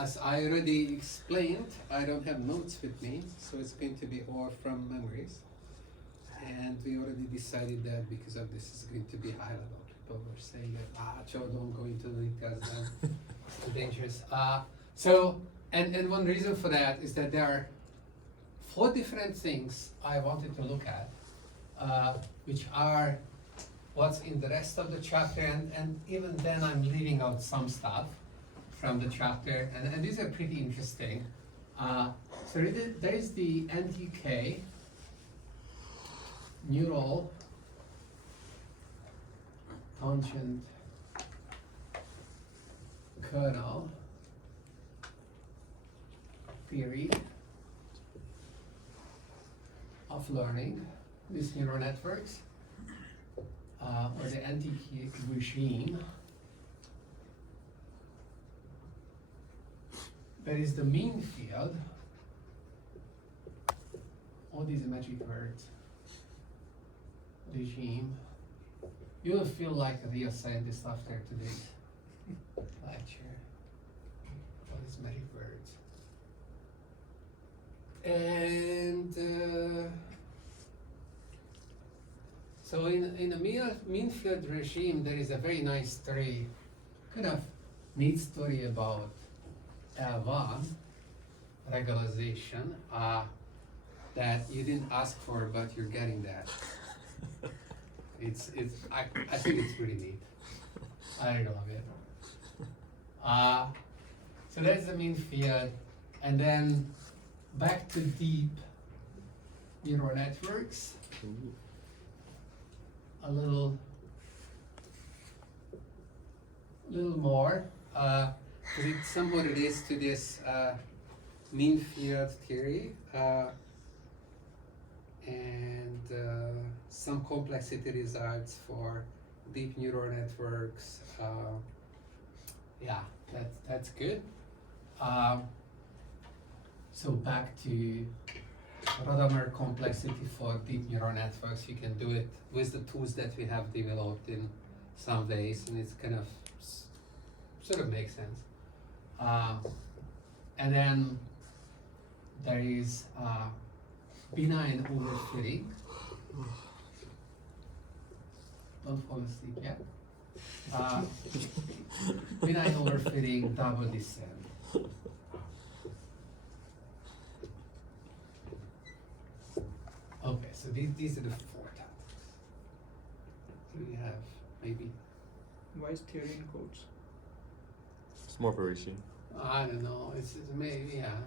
As I already explained, I don't have notes with me, so it's going to be all from memories. And we already decided that because of this is going to be high level. People were saying that, Joe, don't go into the details, it's too dangerous. And one reason for that is that there are 4 different things I wanted to look at, which are what's in the rest of the chapter, and even then I'm leaving out some stuff from the chapter, and these are pretty interesting. So there is the NTK, neural tangent kernel theory of learning with neural networks, or the NTK regime. There is the mean field, all these magic words, regime. You will feel like a real scientist after today's lecture. All these magic words. And so in a mean field regime, there is a very nice story, kind of neat story about L1 regularization that you didn't ask for, but you're getting that. I think it's pretty neat. I love it. So that's the mean field, and then back to deep neural networks. A little more. Because it somehow relates to this mean field theory, and some complexity results for deep neural networks. Yeah, that's good. So back to Radamer complexity for deep neural networks. You can do it with the tools that we have developed in some ways, and it's kind of sort of makes sense. And then there is benign overfitting. Don't fall asleep yet. Benign overfitting, double descent. Okay, so these are the 4 topics. So we have maybe. Why is theory in quotes? It's more of a regime. I don't know. It's maybe, yeah.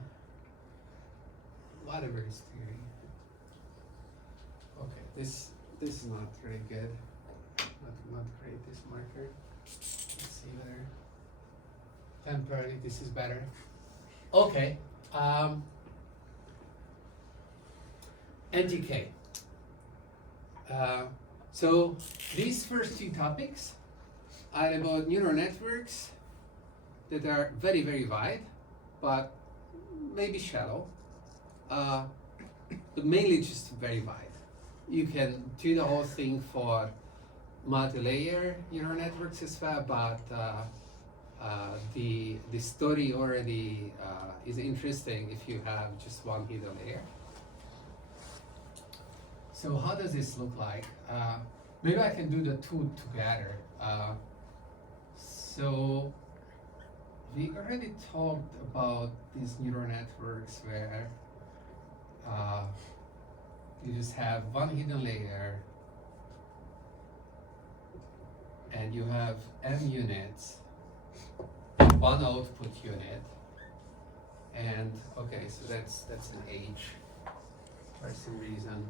Whatever is theory. Okay, this is not very good. Not great. This marker. Let's see whether temporarily this is better. Okay. NTK. So these first 2 topics are about neural networks that are very, very wide, but maybe shallow, but mainly just very wide. You can do the whole thing for multi-layer neural networks as well, but the story already is interesting if you have just one hidden layer. So how does this look like? Maybe I can do the 2 together. So we already talked about these neural networks where you just have one hidden layer and you have m units, one output unit, and okay, so that's an H for some reason.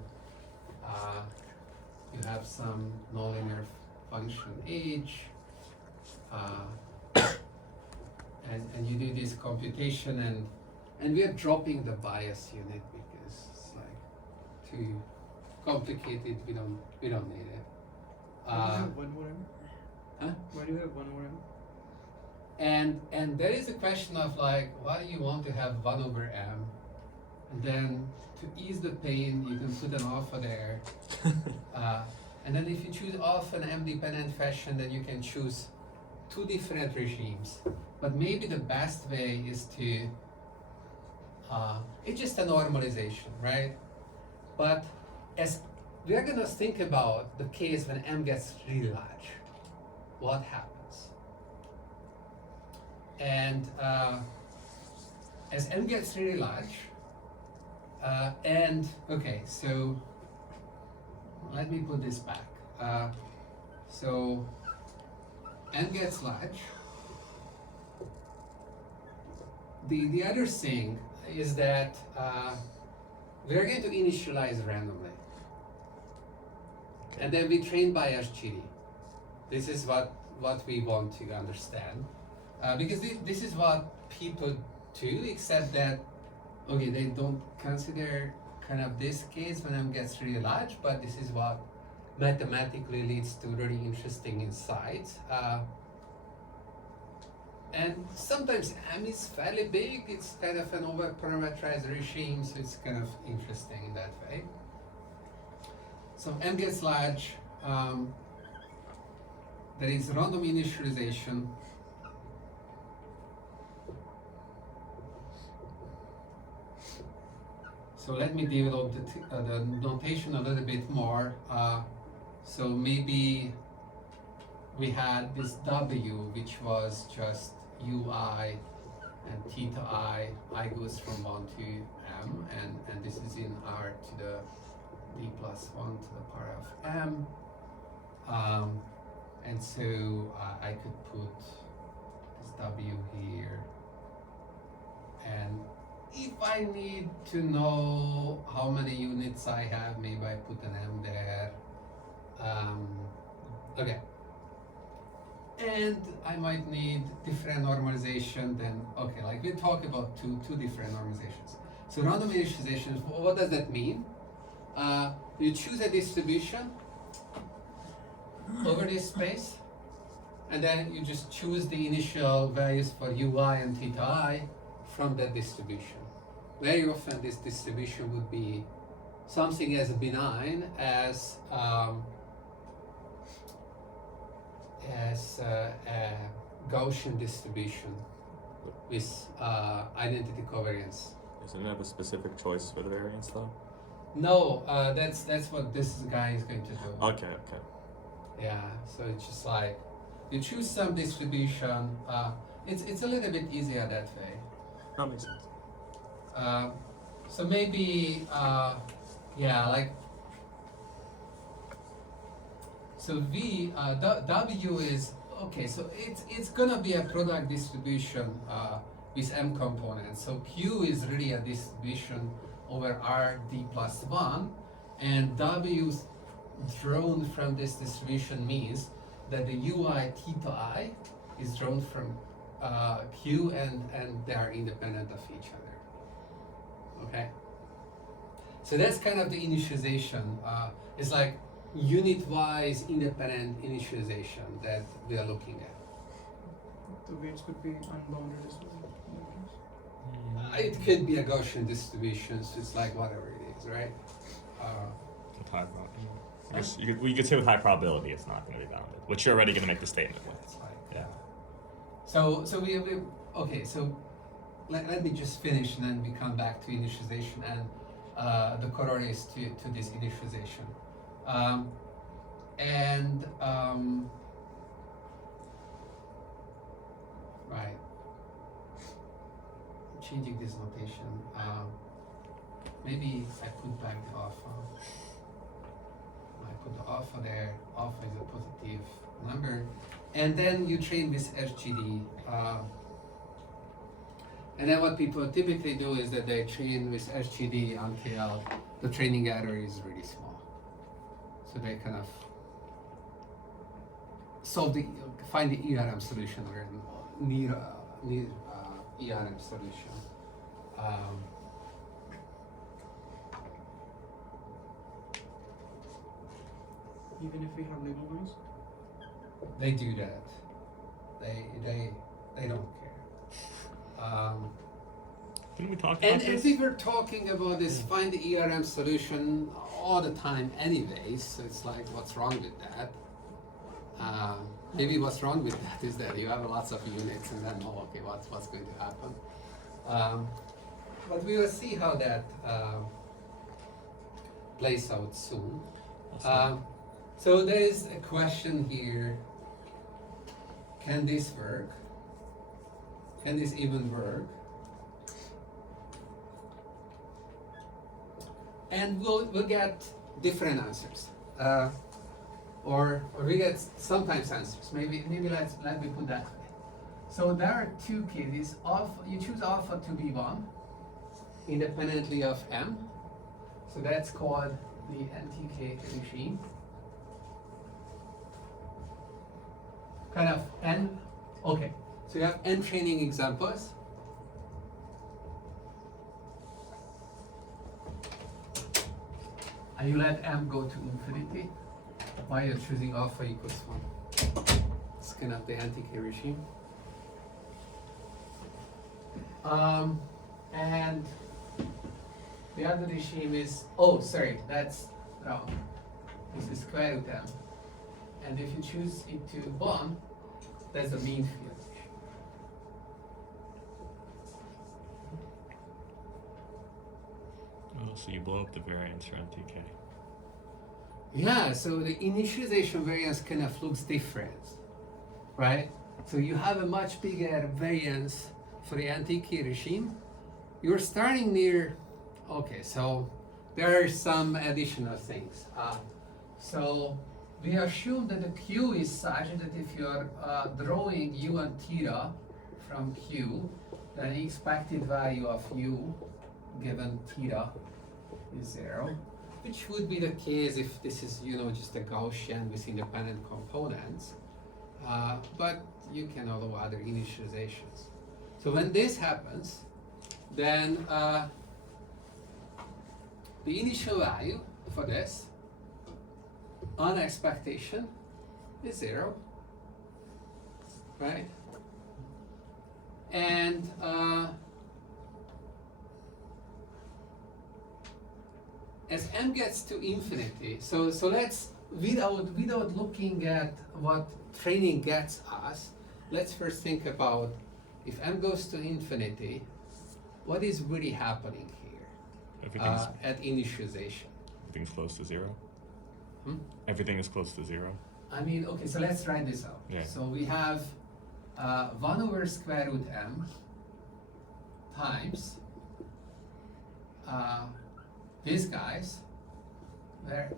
You have some nonlinear function H, and you do this computation, and we are dropping the bias unit because it's like too complicated. We don't need it. Why do you have 1 over m? Huh? Why do you have 1 over m? And there is a question of like, why do you want to have 1 over m? And then to ease the pain, you can put an alpha there. And then if you choose alpha in m-dependent fashion, then you can choose 2 different regimes but maybe the best way is to, it's just a normalization, right? But as we are gonna think about the case when M gets really large, what happens? And as M gets really large, and okay, so let me put this back. So M gets large. The other thing is that we're going to initialize randomly. And then we train by SGD. This is what we want to understand. Because this is what people do, except that, okay, they don't consider kind of this case when M gets really large, but this is what mathematically leads to really interesting insights. And sometimes M is fairly big, it's kind of an over-parameterized regime, so it's kind of interesting in that way. So M gets large, there is random initialization. So let me develop the notation a little bit more. So maybe we had this W, which was just UI and theta I goes from 1 to M, and this is in R to the D plus 1 to the power of M. And so I could put this W here. And if I need to know how many units I have, maybe I put an M there. Okay. And I might need different normalization then, okay, like we talk about two different normalizations. So random initialization, what does that mean? You choose a distribution over this space, and then you just choose the initial values for UI and theta I from that distribution. Very often this distribution would be something as benign as a Gaussian distribution with identity covariance. Doesn't it have a specific choice for the variance though? No, that's what this guy is going to do. Okay. Yeah, so it's just like you choose some distribution. It's a little bit easier that way. That makes sense. So maybe yeah, like so W is okay. So it's gonna be a product distribution with M components. So Q is really a distribution over R D plus 1, and W drawn from this distribution means that the UI theta I is drawn from Q and they are independent of each other. Okay? So that's kind of the initialization. It's like unit-wise independent initialization that we are looking at. The weights could be unbounded as well. It could be a Gaussian distribution, so it's like whatever it is, right? With high probability. I guess you could say with high probability it's not going to be bounded, which you're already going to make the statement with. It's like, Yeah. So we okay. So let me just finish, and then we come back to initialization and the corollaries to this initialization. Right. Changing this notation. Maybe I put back the alpha. I put the alpha there. Alpha is a positive number. And then you train with SGD. And then what people typically do is that they train with SGD until the training error is really small. So they kind of find the ERM solution or near ERM solution. Even if we have label noise? They do that. They don't care. Didn't we talk about And this? we were talking about this find the ERM solution all the time anyways, so it's like what's wrong with that? Maybe what's wrong with that is that you have lots of units and then, oh, okay, what's going to happen? But we will see how that plays out soon. So there is a question here, can this work? Can this even work? And we'll get different answers. Or we get sometimes answers. Maybe let me put that way. So there are two cases. You choose alpha to be 1 independently of M. So that's called the NTK regime. Kind of N. Okay. So you have N training examples. And you let M go to infinity while you're choosing alpha equals 1. It's kind of the NTK regime. And the other regime is, oh, sorry, that's wrong. This is square root M. And if you choose it to 1, that's the mean field. Oh, so you blow up the variance for NTK. Yeah, so the initialization variance kind of looks different, right? So you have a much bigger variance for the NTK regime. You're starting near, okay, so there are some additional things. So we assume that the Q is such that if you're drawing U and theta from Q, then the expected value of U given theta is 0, which would be the case if this is, just a Gaussian with independent components. But you can allow other initializations. So when this happens, then the initial value for this on expectation is 0, right? And as M gets to infinity, so let's, without looking at what training gets us, let's first think about if M goes to infinity, what is really happening here at initialization? Everything's close to 0. Hmm? Everything is close to 0. I mean, okay, so let's write this out. Yeah. So we have 1 over square root M times these guys, where,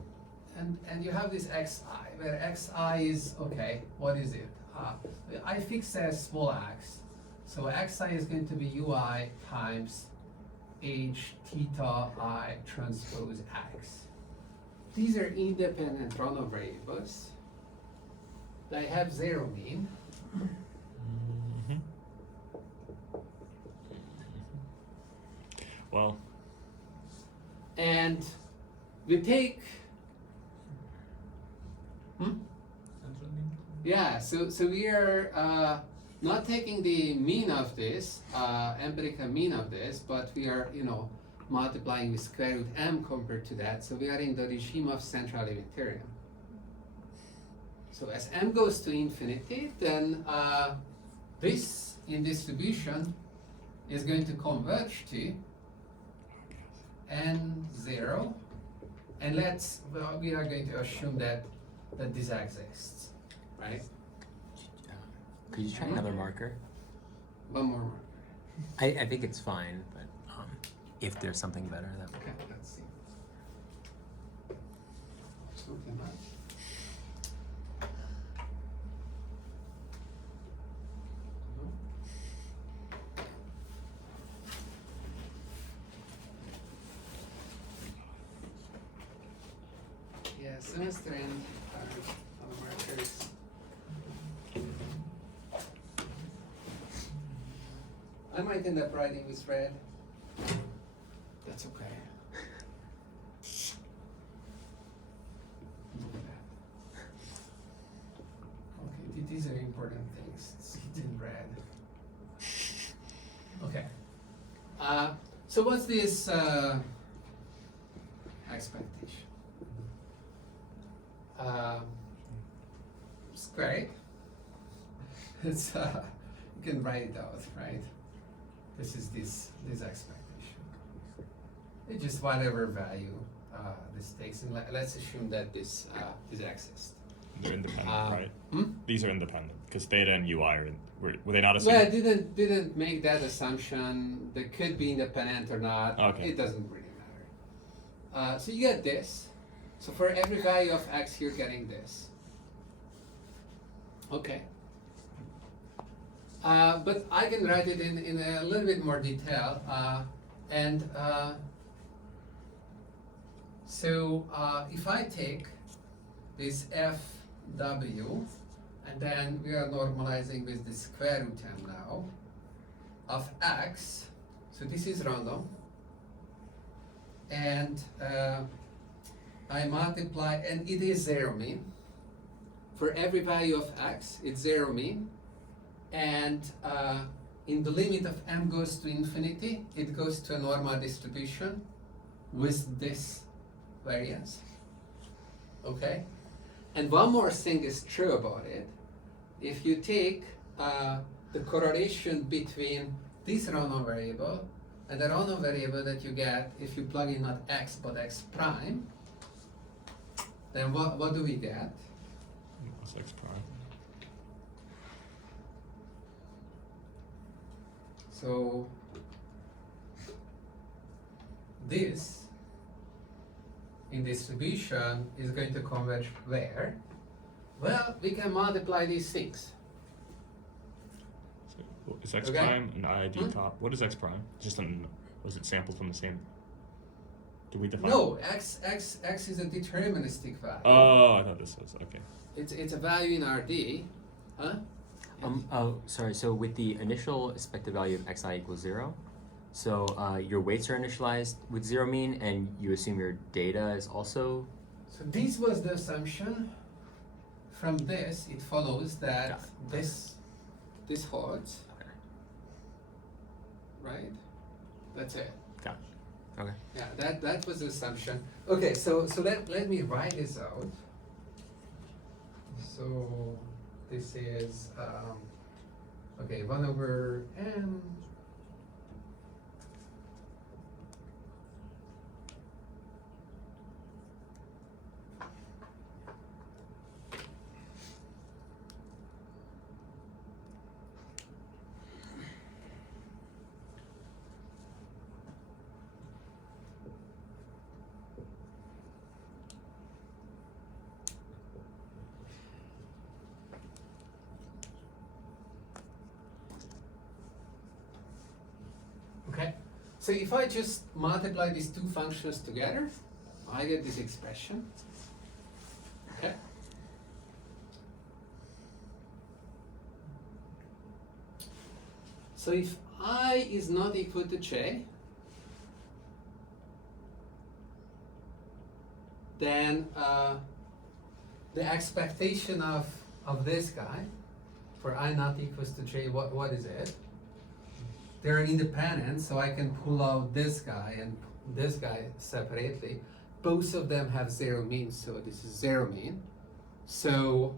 and you have this xi, where xi is, okay, what is it? I fix as small x, so xi is going to be ui times h theta I transpose x. These are independent Rono variables. They have 0 mean. Mm-hmm. Well, And we take, yeah, so we are not taking the mean of this, empirical mean of this, but we are, multiplying with square root M compared to that. So we are in the regime of central limiterium. So as M goes to infinity, then this in distribution is going to converge to N0, and we are going to assume that this exists, right? Could you try another marker? One more marker. I think it's fine, but if there's something better, that would. Okay, let's see. Something like. Yeah, semester end on the markers. I might end up writing with red. That's okay. Look at that. Okay, these are important things. It's in red. Okay. So what's this expectation? squared. It's you can write it out, right? This is this expectation. It's just whatever value this takes, and let's assume that this is accessed. They're independent, Uh, right? hmm? These are independent because theta and ui were they not Well, I assuming? didn't make that assumption. They could be independent or not. Okay. It doesn't really matter. So you get this. So for every value of x, you're getting this. Okay. But I can write it in a little bit more detail. So if I take this fw, and then we are normalizing with the square root m now, of x, so this is random, and I multiply, and it is zero mean. For every value of x, it's zero mean, and in the limit of m goes to infinity, it goes to a normal distribution with this variance. Okay? And one more thing is true about it. If you take the correlation between this random variable and the random variable that you get if you plug in not x but x prime, then what do we get? What's x prime? So this in distribution is going to converge where? Well, we can multiply these things. So, is x Okay. prime an ID Hmm? top? What is x prime? Just was it sampled from the same? Did we define? No, x is a deterministic value. Oh, I thought this was okay. It's a value in RD, huh? Oh, sorry. So with the initial expected value of xi equals 0, so your weights are initialized with 0 mean, and you assume your data is also. So this was the assumption. From this, it follows that Got it. this holds, Okay. right? That's it. Got it. Okay. Yeah, that was the assumption. Okay, so let me write this out. So this is okay, 1 over m. Okay, so if I just multiply these two functions together, I get this expression. Okay. So if I is not equal to j, then the expectation of this guy for I not equals to j, what is it? They're independent, so I can pull out this guy and this guy separately. Both of them have 0 mean, so this is 0 mean. So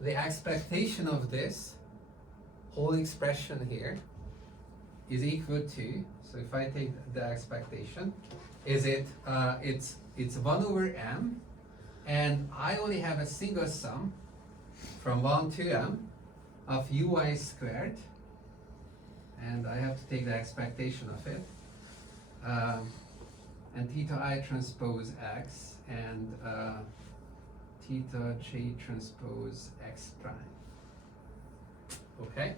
the expectation of this whole expression here is equal to, so if I take the expectation, is it's 1 over m, and I only have a single sum from 1 to m of ui squared, and I have to take the expectation of it, and theta I transpose x, and theta j transpose x prime. Okay?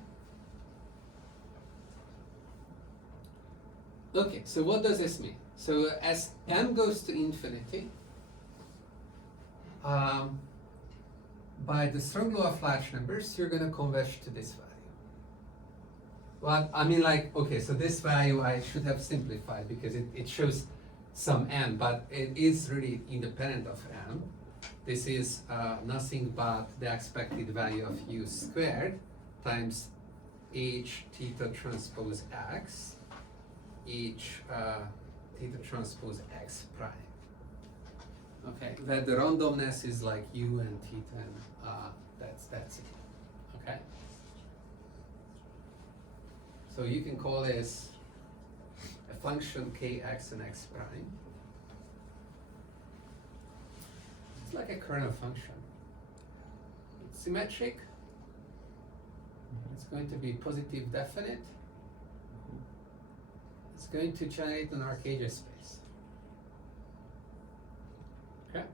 Okay, so what does this mean? So as m goes to infinity, by the strong law of large numbers, you're going to converge to this value. Well, I mean, like, okay, so this value I should have simplified because it shows some m, but it is really independent of m. This is nothing but the expected value of u squared times h theta transpose x, h theta transpose x prime. Okay, that the randomness is like u and theta and That's it. Okay. So you can call this a function kx and x prime. It's like a kernel function. It's symmetric. It's going to be positive definite. It's going to generate an Arcadia space. Okay?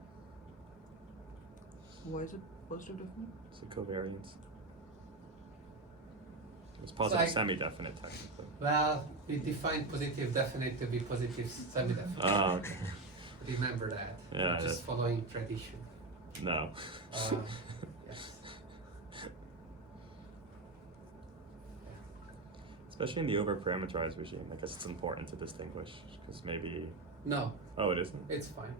Why is it positive definite? It's a covariance. It's positive like- semi-definite technically. Well, we define positive definite to be positive semi-definite. Oh, okay. Remember that. Yeah, Just following tradition. No. Yes. Especially in the over-parameterized regime, I guess it's important to distinguish because maybe. No, Oh, it isn't. it's fine.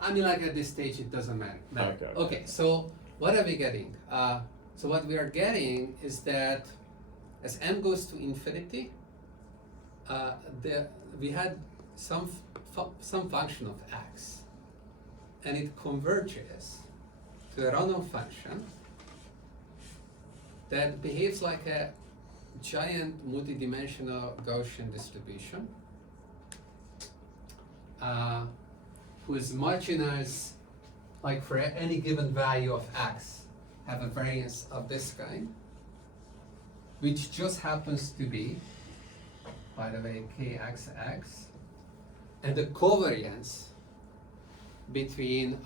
I mean, like at this stage, it doesn't matter. Okay. So what are we getting? So what we are getting is that as m goes to infinity, we had some function of x, and it converges to a random function that behaves like a giant multidimensional Gaussian distribution, whose marginals, like for any given value of x, have a variance of this kind, which just happens to be, by the way, kxx, and the covariance between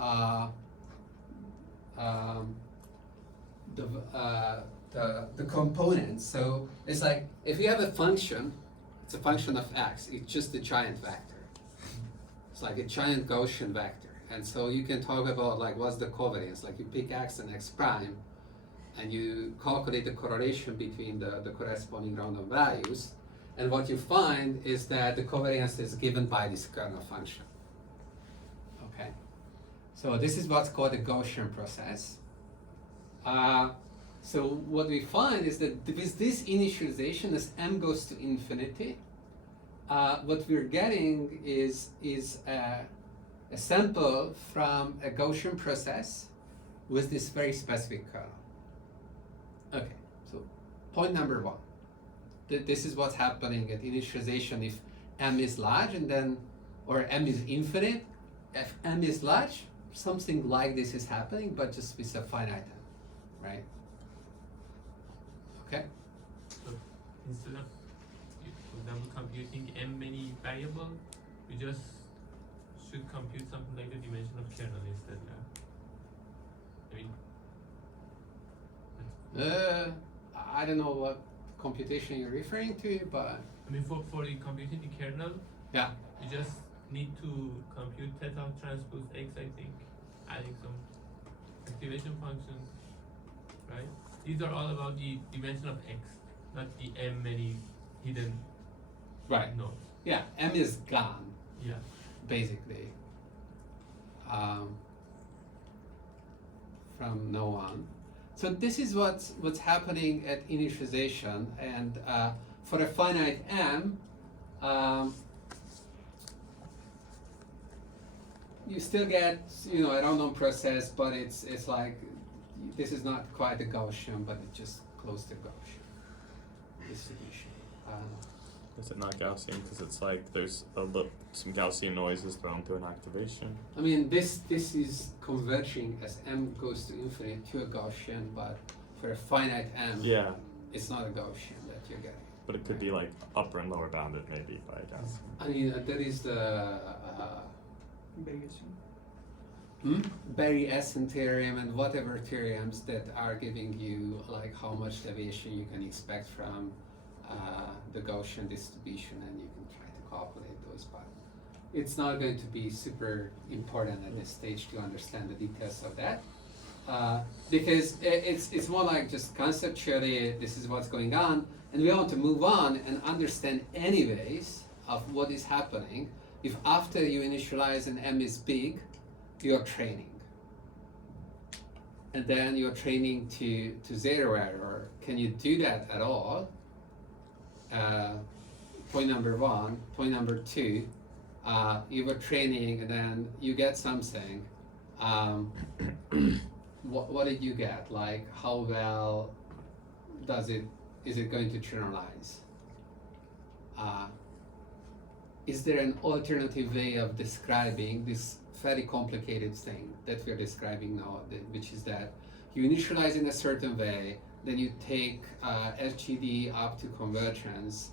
the components. So it's like if you have a function, it's a function of x. It's just a giant vector. It's like a giant Gaussian vector. And so you can talk about like what's the covariance. Like you pick x and x prime, and you calculate the correlation between the corresponding random values. And what you find is that the covariance is given by this kernel function. Okay. So this is what's called the Gaussian process. So what we find is that with this initialization, as m goes to infinity, what we're getting is a sample from a Gaussian process with this very specific kernel. Okay, so point number one. This is what's happening at initialization if m is large and then, or m is infinite. If m is large, something like this is happening, but just with a finite m, right? Okay? So instead of, for example, computing m many variable, we just should compute something like the dimension of kernel instead. I mean, I don't know what computation you're referring to, but for computing the kernel, yeah. you just need to compute theta transpose x, I think, adding some activation functions, right? These are all about the dimension of x, not the m many hidden Right. nodes. Yeah, m is gone, Yeah. basically, from now on. So this is what's happening at initialization, and for a finite m, you still get a random process, but it's like this is not quite a Gaussian, but it's just close to Gaussian distribution. Is it not Gaussian because it's like there's some Gaussian noises thrown through an activation? I mean, this is converging as m goes to infinite to a Gaussian, but for a finite m, Yeah, it's not a Gaussian that you're getting. but it could be like upper and lower bounded maybe by Gaussian. I mean, there is the Bayesian. Berry-Essen theorem and whatever theorems that are giving you like how much deviation you can expect from the Gaussian distribution, and you can try to calculate those, but it's not going to be super important at this stage to understand the details of that, because it's more like just conceptually this is what's going on, and we want to move on and understand anyways of what is happening if after you initialize and m is big, you're training. And then you're training to zero error. Can you do that at all? Point number one. Point number two, you were training and then you get something. what did you get? Like, how well is it going to generalize? Is there an alternative way of describing this very complicated thing that we're describing now, which is that you initialize in a certain way, then you take SGD up to convergence,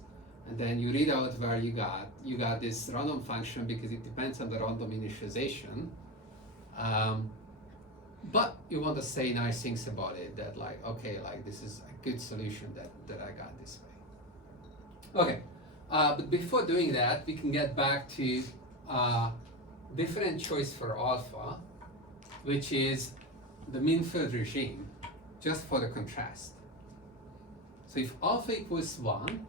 and then you read out where you got this random function because it depends on the random initialization. But you want to say nice things about it, that like, okay, like this is a good solution that I got this way. Okay, but before doing that, we can get back to different choice for alpha, which is the mean field regime, just for the contrast. So if alpha equals 1,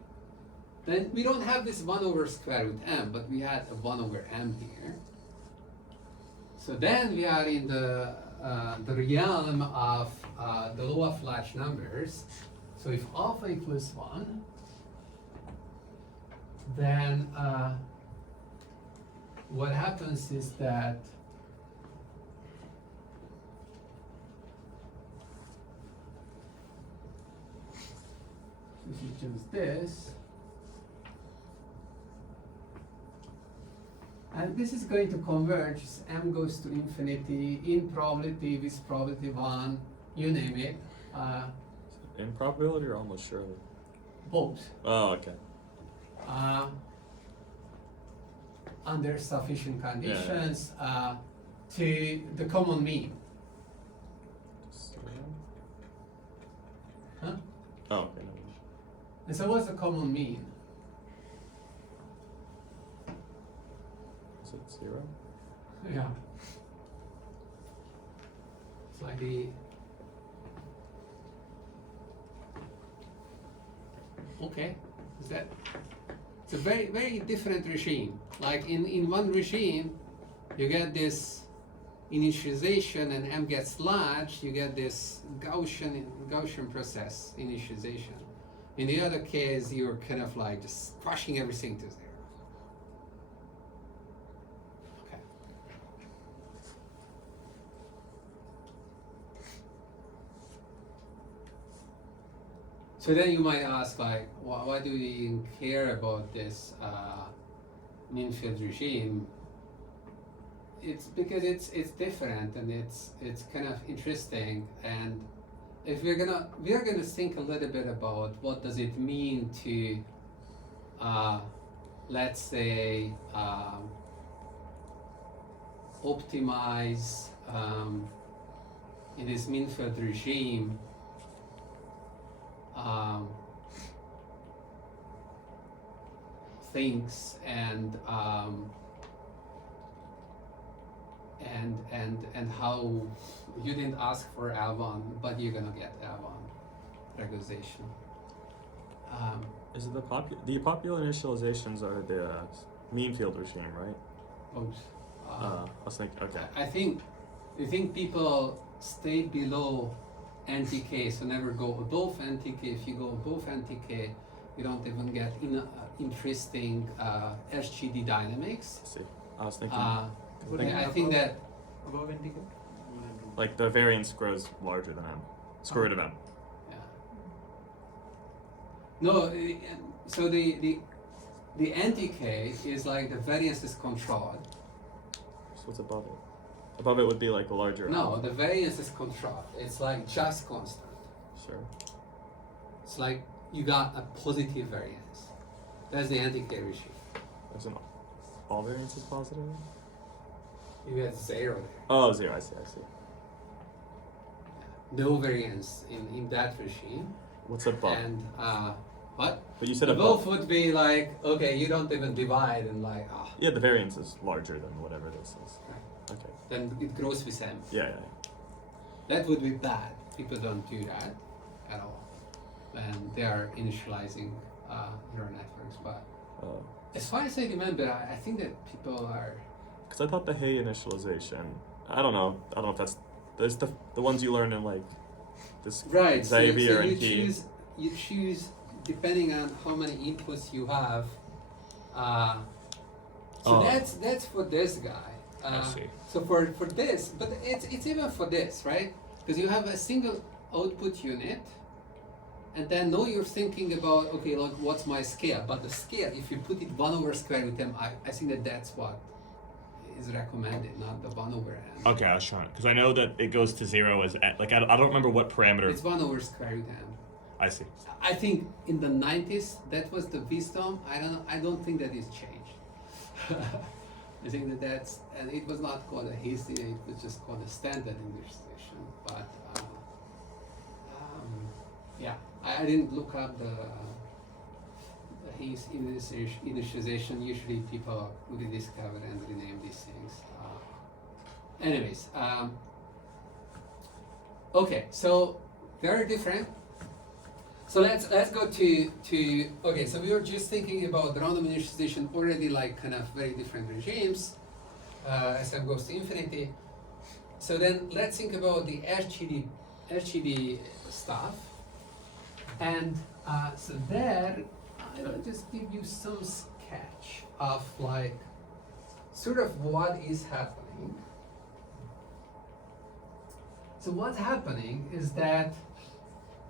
then we don't have this 1 over square root m, but we had a 1 over m here. So then we are in the realm of the law of large numbers. So if alpha equals 1, then what happens is that if you choose this, and this is going to converge, m goes to infinity in probability with probability 1, you name it, In probability or almost surely? both, Oh, okay. under sufficient conditions to the common mean. Huh? Oh, okay. No. And so what's the common mean? Is it 0? Yeah. It's like the okay. Is that it's a very, very different regime. Like in one regime you get this initialization and m gets large, you get this Gaussian process initialization. In the other case you're kind of like just crushing everything to 0. So then you might ask, like, why do we care about this mean field regime? It's because it's different and it's kind of interesting. And if we are gonna think a little bit about what does it mean to, let's say, optimize in this mean field regime. Things and how you didn't ask for L1, but you're gonna get L1 regularization. Is it the popular initializations are the mean field regime, right? Both. I was thinking, okay. I think people stay below NTK, so never go above NTK. If you go above NTK, you don't even get interesting SGD dynamics. I see. I was thinking, I think that Above NTK? like the variance grows larger than m. Square root of m. yeah. No, so the NTK is like the variance is controlled. So what's above it? Above it would be like a larger No, alpha. the variance is controlled. It's like just constant. Sure. It's like you got a positive variance. That's the NTK regime. There's an all variance is positive? You get 0 there. Oh, 0, I see. No variance in that regime. What's above? And what? But you said above above. would be like, okay, you don't even divide and like, Yeah, the variance is larger than whatever this is. right. Okay. Then it grows with m. Yeah. That would be bad. People don't do that at all when they are initializing neural networks. But as far as I remember, I think that people are. Because I thought the Hay initialization, I don't know if that's, there's the ones you learn in like this Right. Xavier so and Key. you choose depending on how many inputs you have. So that's for this guy. I see. So for this, but it's even for this, right? because you have a single output unit, and then now you're thinking about, okay, like what's my scale? But the scale, if you put it 1 over square root m, I think that that's what is recommended, not the 1 over n. Okay, I was trying because I know that it goes to 0 as like I don't remember what parameter. It's 1 over square root m. I see. I think in the 90s that was the wisdom. I don't think that is changed. I think that that's, and it was not called a hasty, it was just called a standard initialization. But yeah, I didn't look up the hasty initialization. Usually people rediscover and rename these things. Anyways, okay, so very different. So let's go to okay. So we were just thinking about random initialization already, like kind of very different regimes. SM goes to infinity. So then let's think about the RGD stuff. And so there, I'll just give you some sketch of like sort of what is happening. So what's happening is that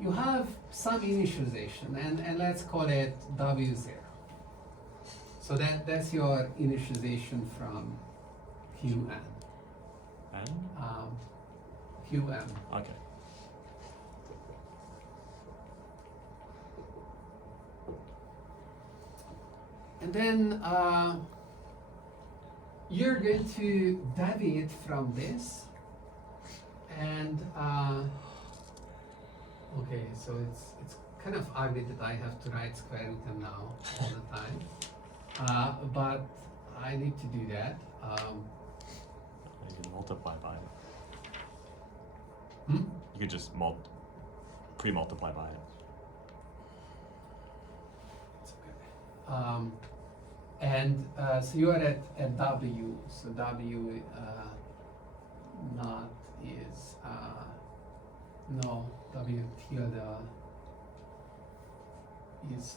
you have some initialization, and let's call it W0. So that's your initialization from Qn. N? Qm. Okay. And then you're going to deviate from this, and okay, so it's kind of ugly that I have to write square root m now all the time, but I need to do that. You can multiply by it. Hmm? You could just pre-multiply by it. It's okay. And so you are at W, so W not is no, W tilde is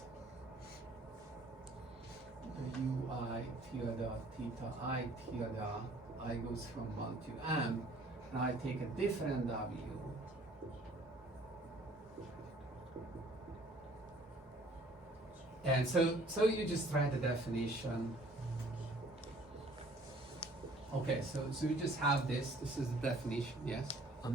the UI tilde theta I tilde. I goes from 1 to m, and I take a different W. And so you just write the definition. Okay, so you just have this. This is the definition, yes?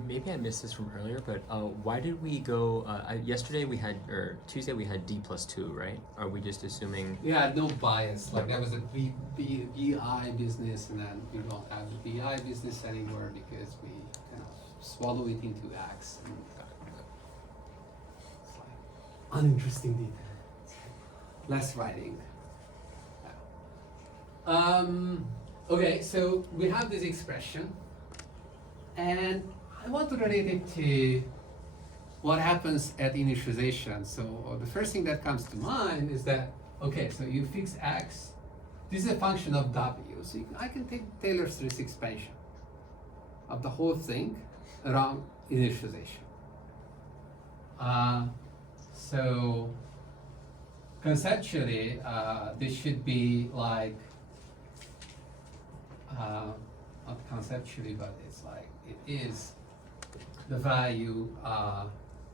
Maybe I missed this from earlier, but why did we go? Yesterday we had, or Tuesday we had D+2, right? Are we just assuming? Yeah, no bias. Like that was a BI business, and then we don't have the BI business anymore because we kind of swallow it into X. And it's like uninteresting detail. Less writing. Okay, so we have this expression, and I want to relate it to what happens at initialization. So the first thing that comes to mind is that, okay, so you fix X, this is a function of W, so I can take Taylor's series expansion of the whole thing around initialization. So conceptually, this should be like, not conceptually, but it's like, it is the value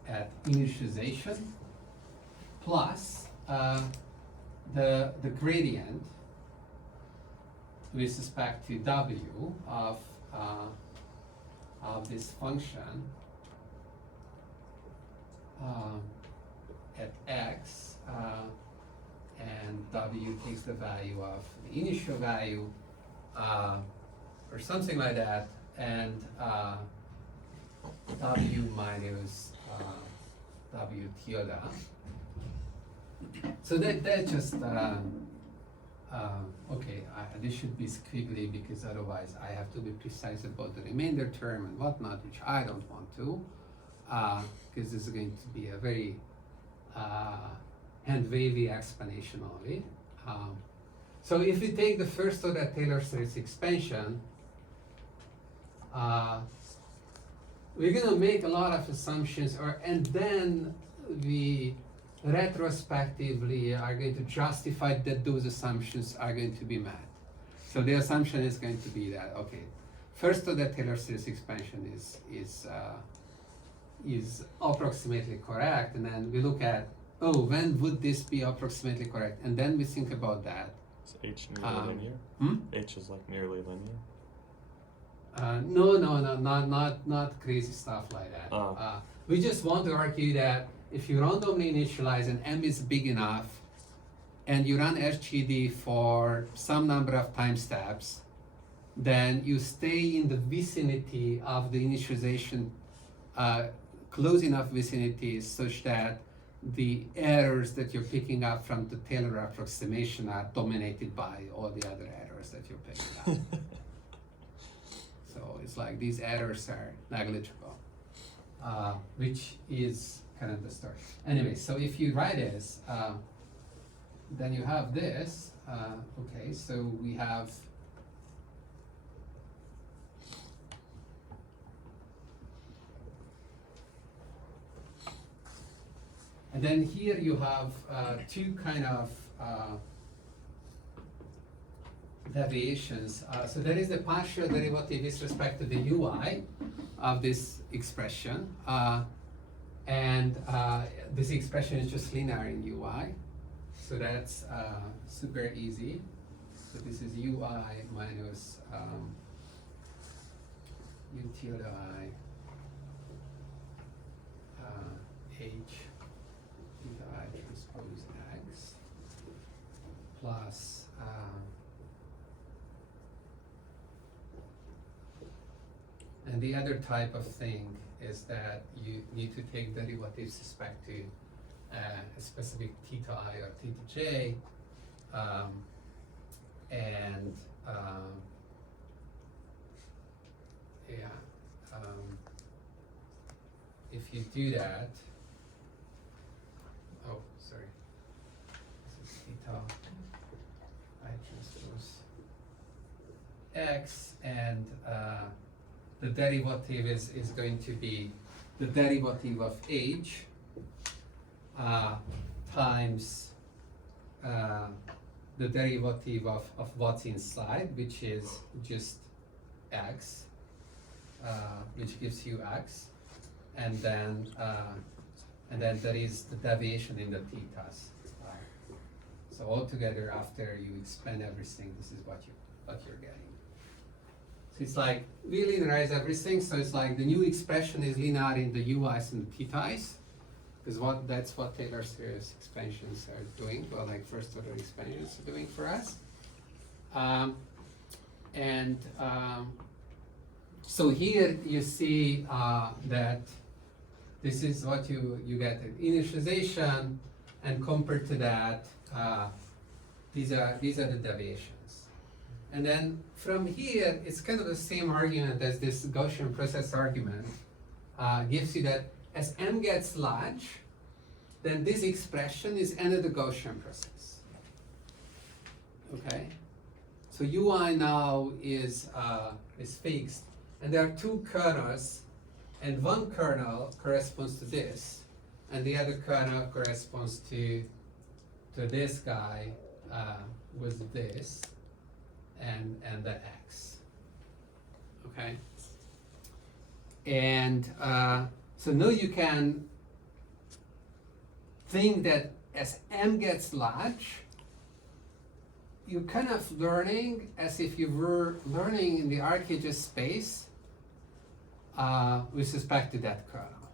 at initialization plus the gradient with respect to W of this function at X, and W takes the value of the initial value or something like that, and W minus W tilde. So that just okay. This should be squiggly because otherwise I have to be precise about the remainder term and whatnot, which I don't want to, because this is going to be a very hand-wavy explanation of it. So if we take the first order Taylor series expansion, we're gonna make a lot of assumptions, and then we retrospectively are going to justify that those assumptions are going to be met. So the assumption is going to be that, okay, first order Taylor series expansion is approximately correct, and then we look at, oh, when would this be approximately correct, and then we think about that. Is H nearly linear? Hmm? H is like nearly linear. No, not crazy stuff like that. Oh. We just want to argue that if you randomly initialize and M is big enough, and you run SGD for some number of time steps, then you stay in the vicinity of the initialization, close enough vicinity such that the errors that you're picking up from the Taylor approximation are dominated by all the other errors that you're picking up. So it's like these errors are negligible, which is kind of the story. Anyway, so if you write this, then you have this. Okay, so we have and then here you have two kind of deviations. So there is the partial derivative with respect to the UI of this expression, and this expression is just linear in UI. So that's super easy. So this is UI minus U tilde I H tilde I transpose X plus and the other type of thing is that you need to take derivatives with respect to a specific theta I or theta j, and if you do that, oh sorry, this is theta I transpose x, and the derivative is going to be the derivative of h times the derivative of what's inside, which is just x, which gives you x, and then there is the deviation in the thetas. So altogether, after you expand everything, this is what you're getting. So it's like we linearize everything. So it's like the new expression is linear in the ui's and the thetas. Is that's what Taylor series expansions are doing, well, like first order expansions are doing for us. So here you see that this is what you get an initialization, and compared to that, these are the deviations. And then from here, it's kind of the same argument as this Gaussian process argument, gives you that as M gets large, then this expression is another Gaussian process. Okay? So UI now is fixed, and there are two kernels, and one kernel corresponds to this, and the other kernel corresponds to this guy with this, and the X. Okay? And so now you can think that as M gets large, you're kind of learning as if you were learning in the RKJ space with respect to that kernel.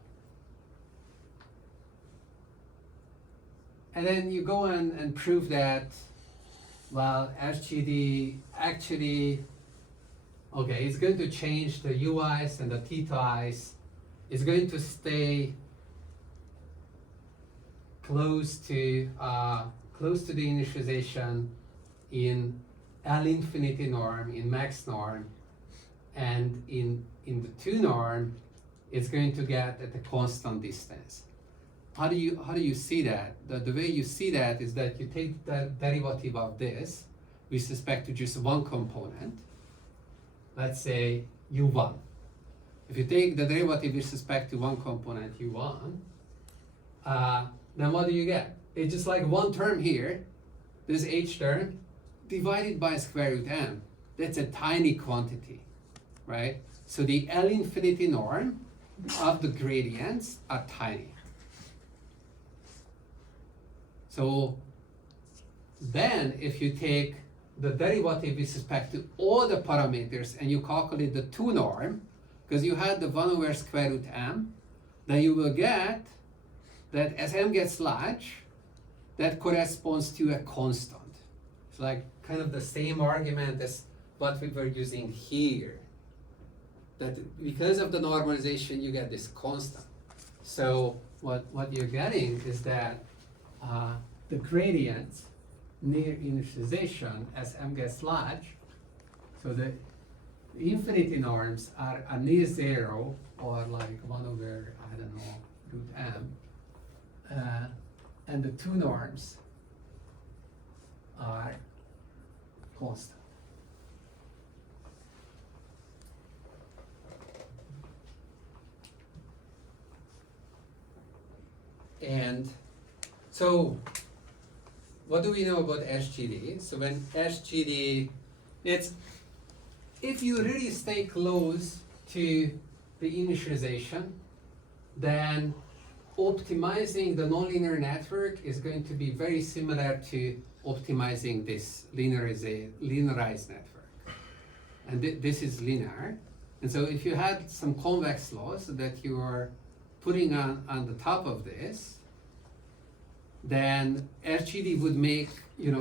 And then you go and prove that, well, SGD actually, okay, it's going to change the UIs and the thetas. It's going to stay close to the initialization in L infinity norm, in max norm, and in the 2 norm, it's going to get at a constant distance. How do you see that? The way you see that is that you take the derivative of this with respect to just one component, let's say U1. If you take the derivative with respect to one component U1, then what do you get? It's just like one term here, this H term, divided by square root M. That's a tiny quantity. right? So the L infinity norm of the gradients are tiny. So then if you take the derivative with respect to all the parameters and you calculate the 2 norm, because you had the 1 over square root m, then you will get that as m gets large, that corresponds to a constant. It's like kind of the same argument as what we were using here. That because of the normalization, you get this constant. So what you're getting is that the gradient near initialization as m gets large, so the infinity norms are near 0 or like 1 over, I don't know, root m, and the 2 norms are constant. And so what do we know about SGD? So when SGD, if you really stay close to the initialization, then optimizing the nonlinear network is going to be very similar to optimizing this linearized network. And this is linear. And so if you had some convex laws that you are putting on the top of this, then SGD would make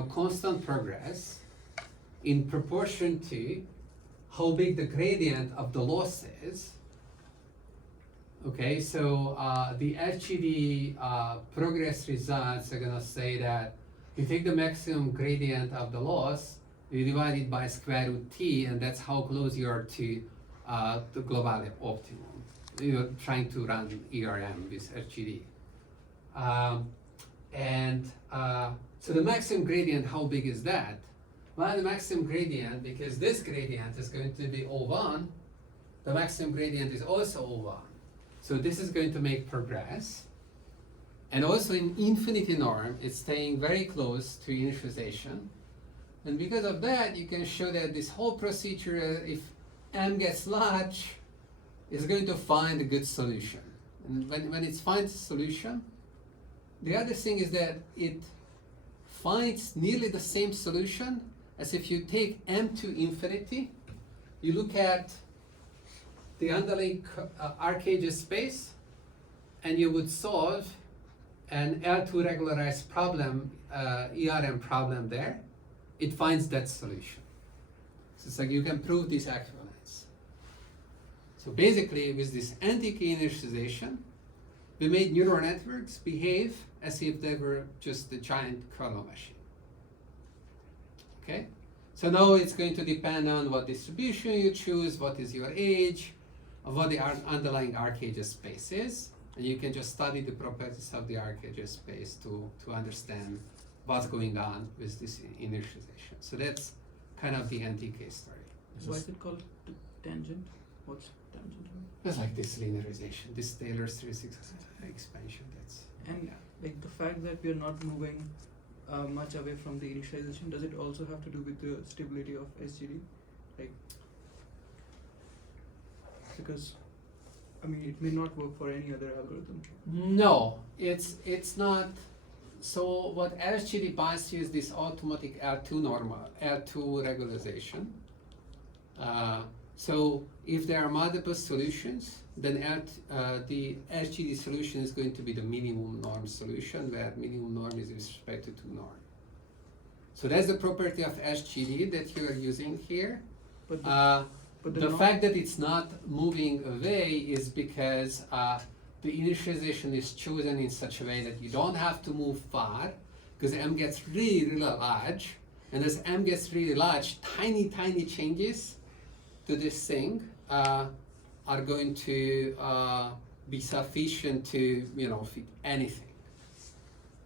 constant progress in proportion to how big the gradient of the loss is. Okay, so the SGD progress results are gonna say that you take the maximum gradient of the loss, you divide it by square root t, and that's how close you are to the global optimum. You're trying to run ERM with SGD. So the maximum gradient, how big is that? Well, the maximum gradient, because this gradient is going to be O1, the maximum gradient is also O1. So this is going to make progress. And also in infinity norm, it's staying very close to initialization. And because of that, you can show that this whole procedure, if m gets large, is going to find a good solution. And when it finds a solution, the other thing is that it finds nearly the same solution as if you take m to infinity, you look at the underlying Arcadius space, and you would solve an L2 regularized problem, ERM problem there, it finds that solution. So it's like you can prove this equivalence. So basically, with this anti-key initialization, we made neural networks behave as if they were just a giant kernel machine. Okay? So now it's going to depend on what distribution you choose, what is your age, what the underlying Arcadius space is, and you can just study the properties of the Arcadius space to understand what's going on with this initialization. So that's kind of the anti-case story. Why is it called tangent? What's tangent? It's like this linearization, this Taylor's 360 expansion. That's Like the fact that we are not moving much away from the initialization, does it also have to do with the stability of SGD? Like, because it may not work for any other algorithm. No, it's not. So what SGD binds to is this automatic L2 regularization. So if there are multiple solutions, then the SGD solution is going to be the minimum norm solution, where minimum norm is with respect to 2 norm. So that's the property of SGD that you are using here. But the fact that it's not moving away is because the initialization is chosen in such a way that you don't have to move far, because m gets really, really large. And as m gets really large, tiny, tiny changes to this thing are going to be sufficient to fit anything.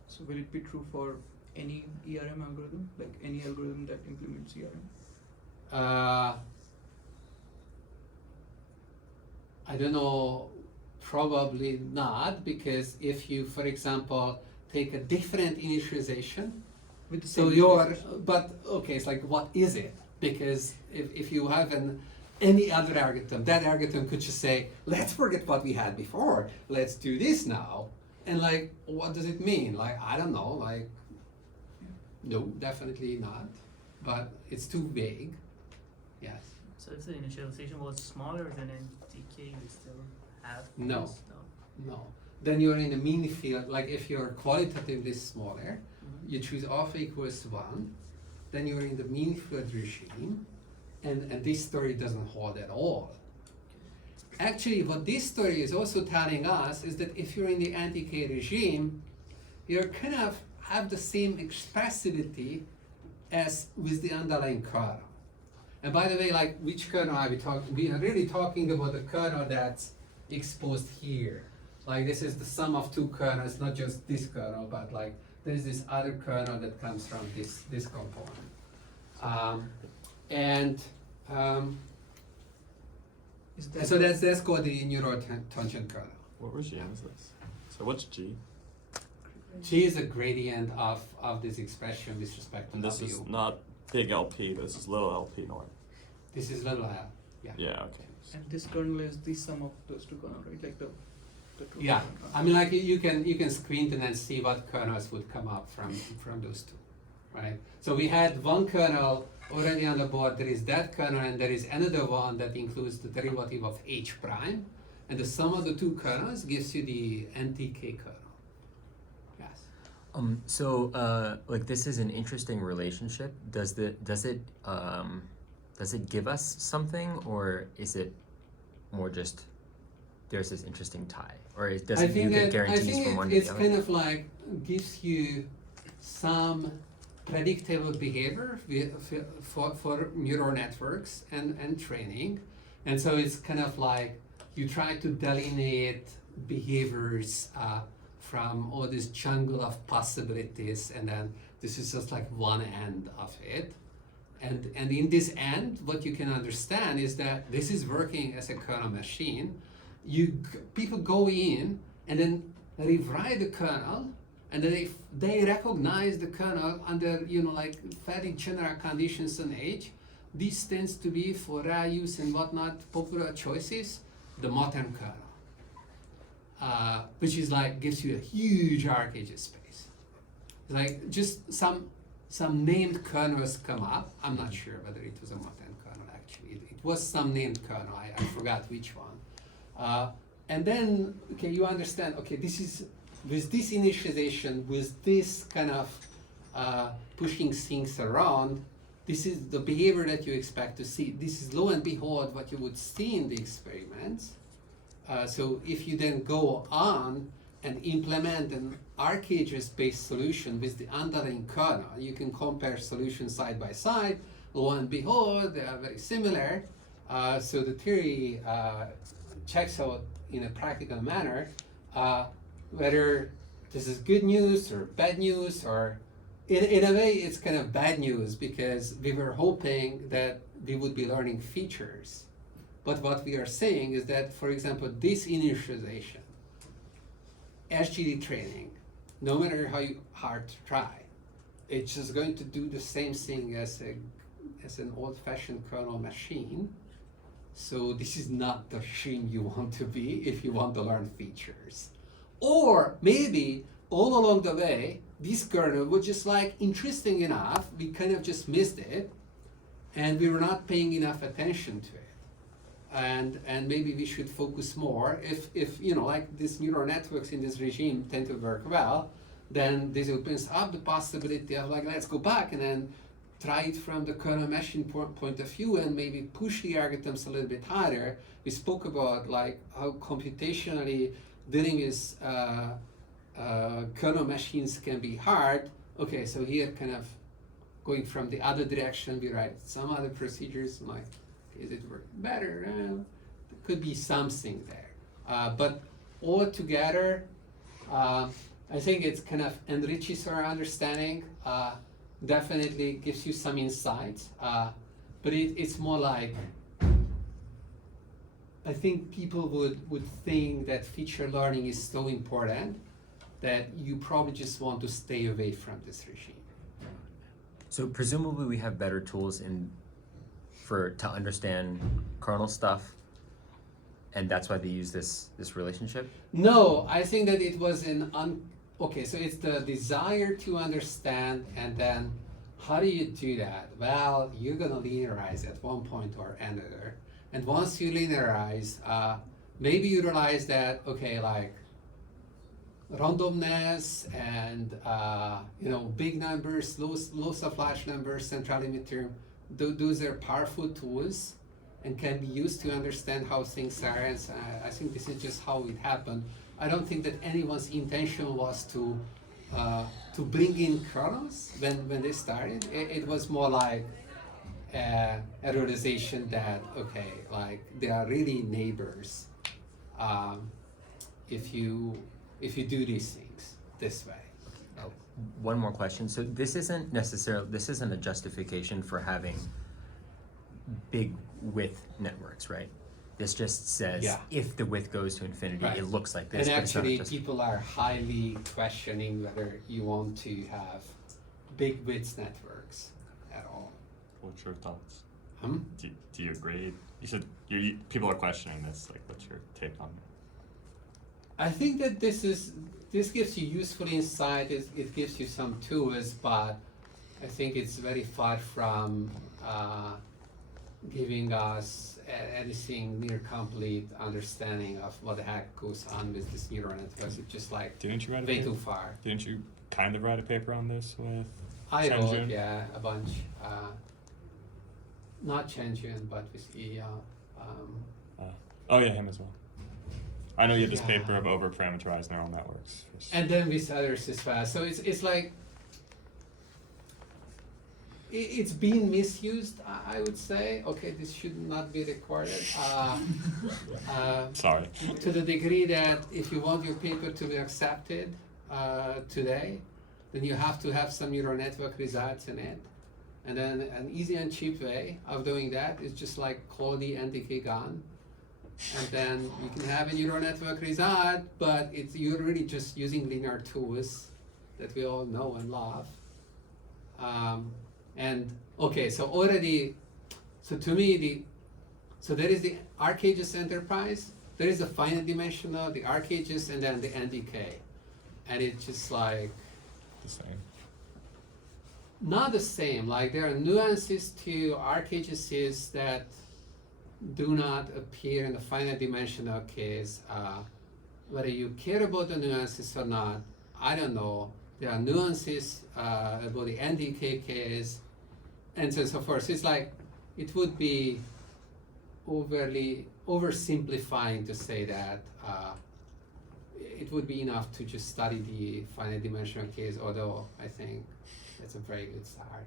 So will it be true for any ERM algorithm, like any algorithm that implements ERM? I don't know, probably not, because if you, for example, take a different initialization, With the so same you're, initialization? but okay, it's like, what is it? Because if you have an any other algorithm. That algorithm could just say, let's forget what we had before. Let's do this now. And like, what does it mean? Like, I don't know. Like, no, definitely not. But it's too vague. Yes. So if the initialization was smaller than NTK, you still have No. this? No. Then you're in a mean field. Like if you're qualitatively smaller, Mhm. you choose alpha equals 1, then you're in the mean field regime, and this story doesn't hold at all. Actually, what this story is also telling us is that if you're in the anti-K regime, you're kind of have the same expressivity as with the underlying kernel. And by the way, like which kernel are we talking? We are really talking about the kernel that's exposed here. Like this is the sum of two kernels, not just this kernel, but like there's this other kernel that comes from this component. Is And so that's called the neurotangent kernel. What regime is this? So what's G? G is a gradient of this expression with respect to And this W. is not big LP, this is little LP norm. This is little l. Yeah. Yeah, okay. And this kernel is the sum of those two kernels, right? Like the two Yeah. kernels. I mean, like you can squint and then see what kernels would come up from those two, right? So we had one kernel already on the board. There is that kernel, and there is another one that includes the derivative of H prime, and the sum of the two kernels gives you the NTK kernel. Yes. Like this is an interesting relationship. Does it give us something, or is it more just there's this interesting tie, or does I it you think get it, I guarantees think from one to it's the kind other? of like gives you some predictable behavior for neural networks and training, and so it's kind of like you try to delineate behaviors from all this jungle of possibilities, and then this is just like one end of it. And in this end, what you can understand is that this is working as a kernel machine. People go in and then rewrite the kernel, and then they recognize the kernel under like fairly general conditions and age. This tends to be for rare use and whatnot popular choices, the modern kernel, which is like gives you a huge architecture space. Like just some named kernels come up. I'm not sure whether it was a modern kernel actually. It was some named kernel. I forgot which one. And then okay, you understand. Okay, this is with this initialization, with this kind of pushing things around. This is the behavior that you expect to see. This is lo and behold what you would see in the experiments. So if you then go on and implement an architecture-based solution with the underlying kernel, you can compare solutions side by side. Lo and behold, they are very similar. So the theory checks out in a practical manner whether this is good news or bad news, or in a way it's kind of bad news because we were hoping that we would be learning features. But what we are saying is that, for example, this initialization, SGD training, no matter how hard to try, it's just going to do the same thing as an old-fashioned kernel machine. So this is not the machine you want to be if you want to learn features. Or maybe all along the way, this kernel was just like interesting enough, we kind of just missed it, and we were not paying enough attention to it. And maybe we should focus more. If like these neural networks in this regime tend to work well, then this opens up the possibility of like, let's go back and then try it from the kernel machine point of view and maybe push the algorithms a little bit harder. We spoke about like how computationally dealing with kernel machines can be hard. Okay, so here kind of going from the other direction, we write some other procedures like, is it working better? There could be something there. But altogether, I think it's kind of enriches our understanding, definitely gives you some insights, but it's more like, I think people would think that feature learning is so important that you probably just want to stay away from this regime. So presumably we have better tools to understand kernel stuff, and that's why they use this relationship? No, I think that it was okay, so it's the desire to understand, and then how do you do that? Well, you're gonna linearize at one point or another. And once you linearize, maybe you realize that, okay, like randomness and big numbers, loss of large numbers, central limiter, those are powerful tools and can be used to understand how things are. And I think this is just how it happened. I don't think that anyone's intention was to bring in kernels when they started. It was more like a realization that, okay, like they are really neighbors if you do these things this way. One more question. So this isn't a justification for having big width networks, right? This just says Yeah. if the width goes to infinity, Right. it looks like this. And but it's not actually, just- people are highly questioning whether you want to have big width networks at all. What's your thoughts? Hmm? Do you agree? You said people are questioning this. Like, what's your take on it? I think that this gives you useful insight. It gives you some tools, but I think it's very far from giving us anything near complete understanding of what the heck goes on with this neural networks. It's just like Didn't you write a way paper? too far. Didn't you kind of write a paper on this with? I Chen wrote, Jun? yeah, a bunch. Not Chen Jun, but with Oh yeah, him as well. I know you had this Yeah. paper of over-parameterized neural networks. and then with others as well. So it's like it's being misused. I would say. Okay, this should not be recorded. Sorry. To the degree that if you want your paper to be accepted today, then you have to have some neural network results in it. And then an easy and cheap way of doing that is just like Claude NDK GAN. And then you can have a neural network result, but you're really just using linear tools that we all know and love. And okay, so to me, so there is the ArcAgis enterprise, there is the finite dimensional, the ArcAgis, and then the NDK. And it's just like, The same. not the same, like there are nuances to ArcAgis that do not appear in the finite dimensional case. Whether you care about the nuances or not, I don't know. There are nuances about the NDK case, and so forth. It's like, it would be oversimplifying to say that it would be enough to just study the finite dimensional case, although I think that's a very good start.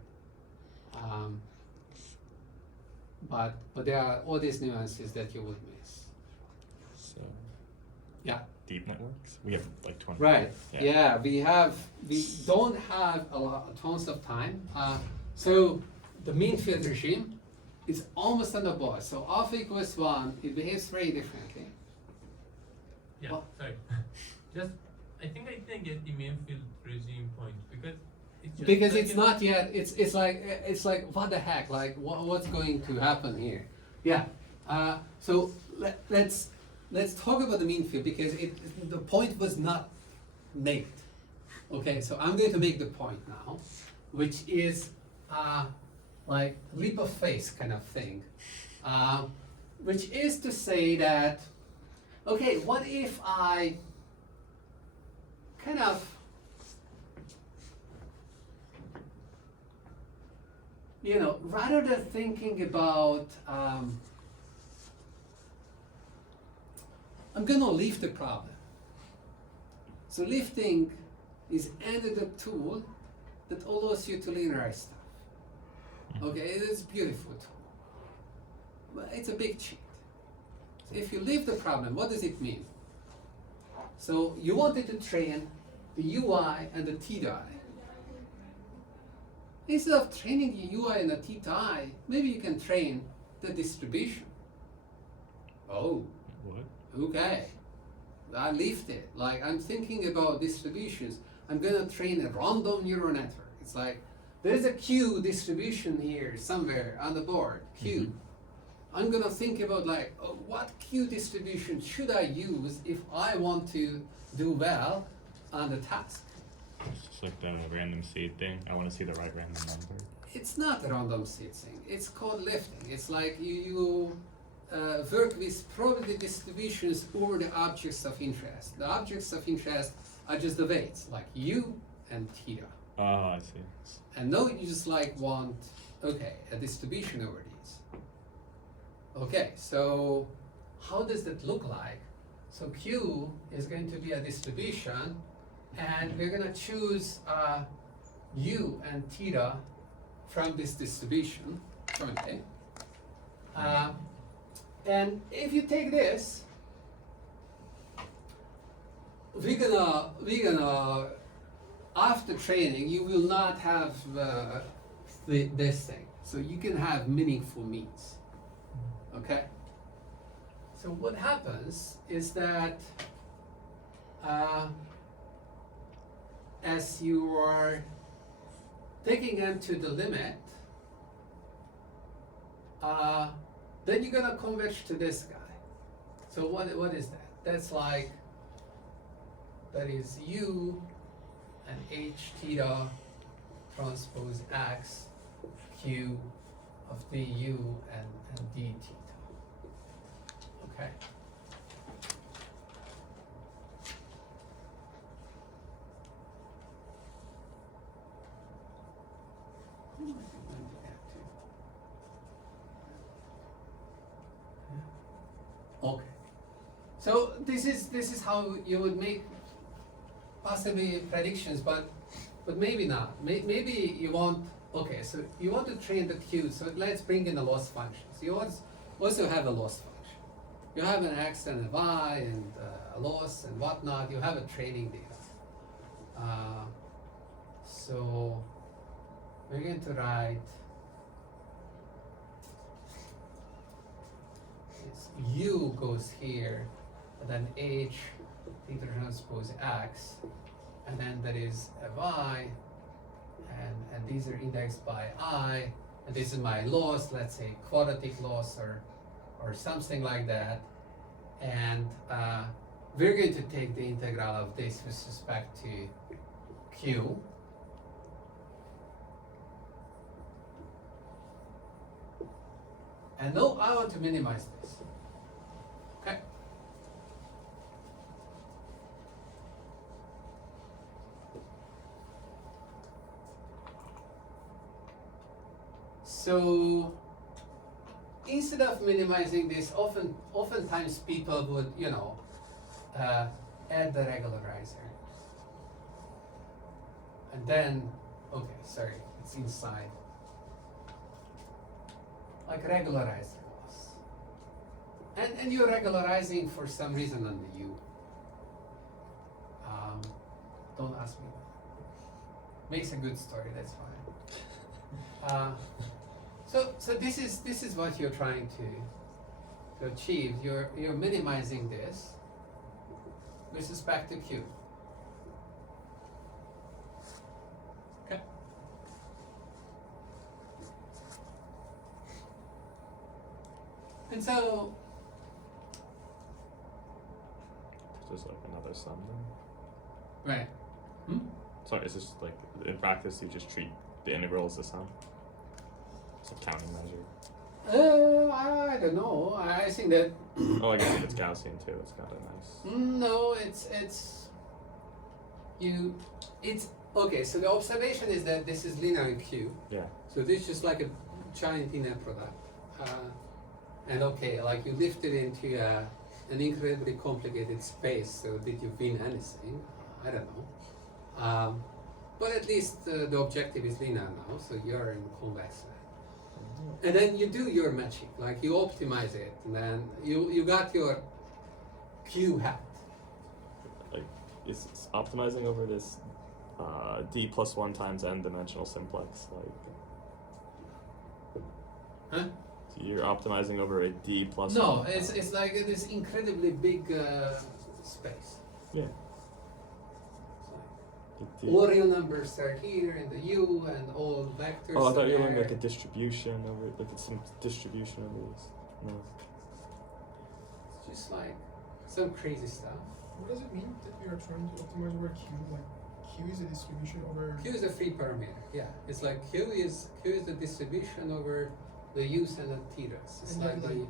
But there are all these nuances that you would miss. So. Yeah. Deep networks. We have like 20. Right. Yeah. Yeah. We don't have tons of time. So the mean field regime is almost on the board. So alpha equals 1. It behaves very differently. Yeah, Well- sorry. Just, I think I didn't get the main field regime point because it's just Because like it's a- not yet. It's like what the heck? Like what's going to happen here? Yeah. So let's talk about the mean field because the point was not made. Okay. So I'm going to make the point now, which is like leap of faith kind of thing, which is to say that, okay, what if I kind of, rather than thinking about, I'm gonna lift the problem. So lifting is another tool that allows you to linearize stuff. Okay, it is a beautiful tool, but it's a big cheat. If you lift the problem, what does it mean? So you wanted to train the UI and the theta I. Instead of training the UI and the theta I, maybe you can train the distribution. Oh, What? okay. I lift it. Like I'm thinking about distributions. I'm gonna train a random neural network. It's like there is a Q distribution here somewhere on the board, Q. I'm gonna think about like, what Q distribution should I use if I want to do well on the task? It's just like the random seed thing. I want to see the right random number. It's not a random seed thing. It's called lifting. It's like you work with probability distributions over the objects of interest. The objects of interest are just the weights, like U and theta. Oh, I see. And now you just like want, okay, a distribution over these. Okay, so how does that look like? So Q is going to be a distribution, and we're gonna choose U and theta from this distribution, okay? And if you take this, we're gonna after training, you will not have this thing. So you can have meaningful means. Okay? So what happens is that as you are taking them to the limit, then you're gonna converge to this guy. So what is that? That's like, that is U and H theta transpose X Q of du and d theta. Okay. Okay. So this is how you would make possibly predictions, but maybe not. Maybe you want, okay, so you want to train the Q, so let's bring in the loss functions. You also have a loss function. You have an X and a Y and a loss and whatnot. You have a training data. So we're going to write it's U goes here, and then H theta transpose X, and then there is a Y, and these are indexed by I, and this is my loss, let's say quadratic loss or something like that, and we're going to take the integral of this with respect to Q. And now I want to minimize this. Okay. So instead of minimizing this, oftentimes people would, add the regularizer. And then, okay, sorry, it's inside. Like regularize the loss. And you're regularizing for some reason on the U. Don't ask me why. Makes a good story, that's fine. So this is what you're trying to achieve. You're minimizing this with respect to Q. Okay. And so There's like another sum then. right. Sorry, is this like in practice you just treat the integral as a sum? It's a counting measure. I don't know. I think that Oh, I guess if it's Gaussian too, it's kind of nice. no, it's okay. So the observation is that this is linear in Q. Yeah. So this is just like a giant inner product. And okay, like you lift it into an incredibly complicated space. So did you win anything? I don't know. But at least the objective is linear now, so you're in convex land. And then you do your magic, like you optimize it, and then you got your Q hat. Like it's optimizing over this d plus 1 times n dimensional simplex. Like Huh? so you're optimizing over a d plus. No, 1 it's like this incredibly big space. Yeah. It's like- all real numbers are here in the U and all vectors Oh, I are thought you were there. learning like a distribution of it, like it's some distribution of this. No. It's just like some crazy stuff. What does it mean that we are trying to optimize over Q? Like Q is a distribution over. Q is a free parameter. Yeah, it's like Q is the distribution over the U's and the thetas. It's And like then, the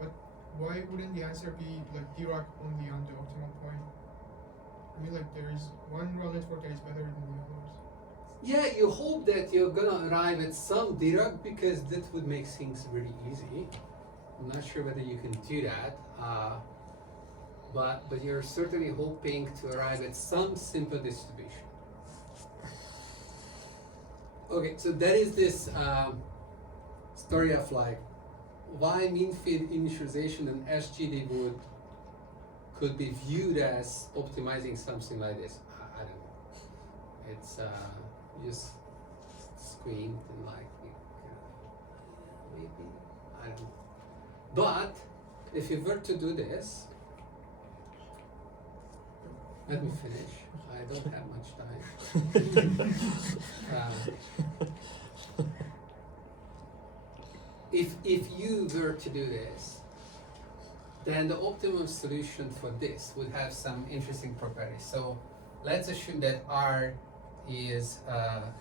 but why wouldn't the answer be like Dirac only on the optimal point? I mean, like there is one neural network that is better than the others. yeah. You hope that you're gonna arrive at some Dirac because that would make things really easy. I'm not sure whether you can do that, but you're certainly hoping to arrive at some simple distribution. Okay, so that is this story of like why mean field initialization and SGD could be viewed as optimizing something like this. I don't know. It's just squint and like maybe I don't know. But if you were to do this, let me finish. I don't have much time. If you were to do this, then the optimum solution for this would have some interesting properties. So let's assume that R is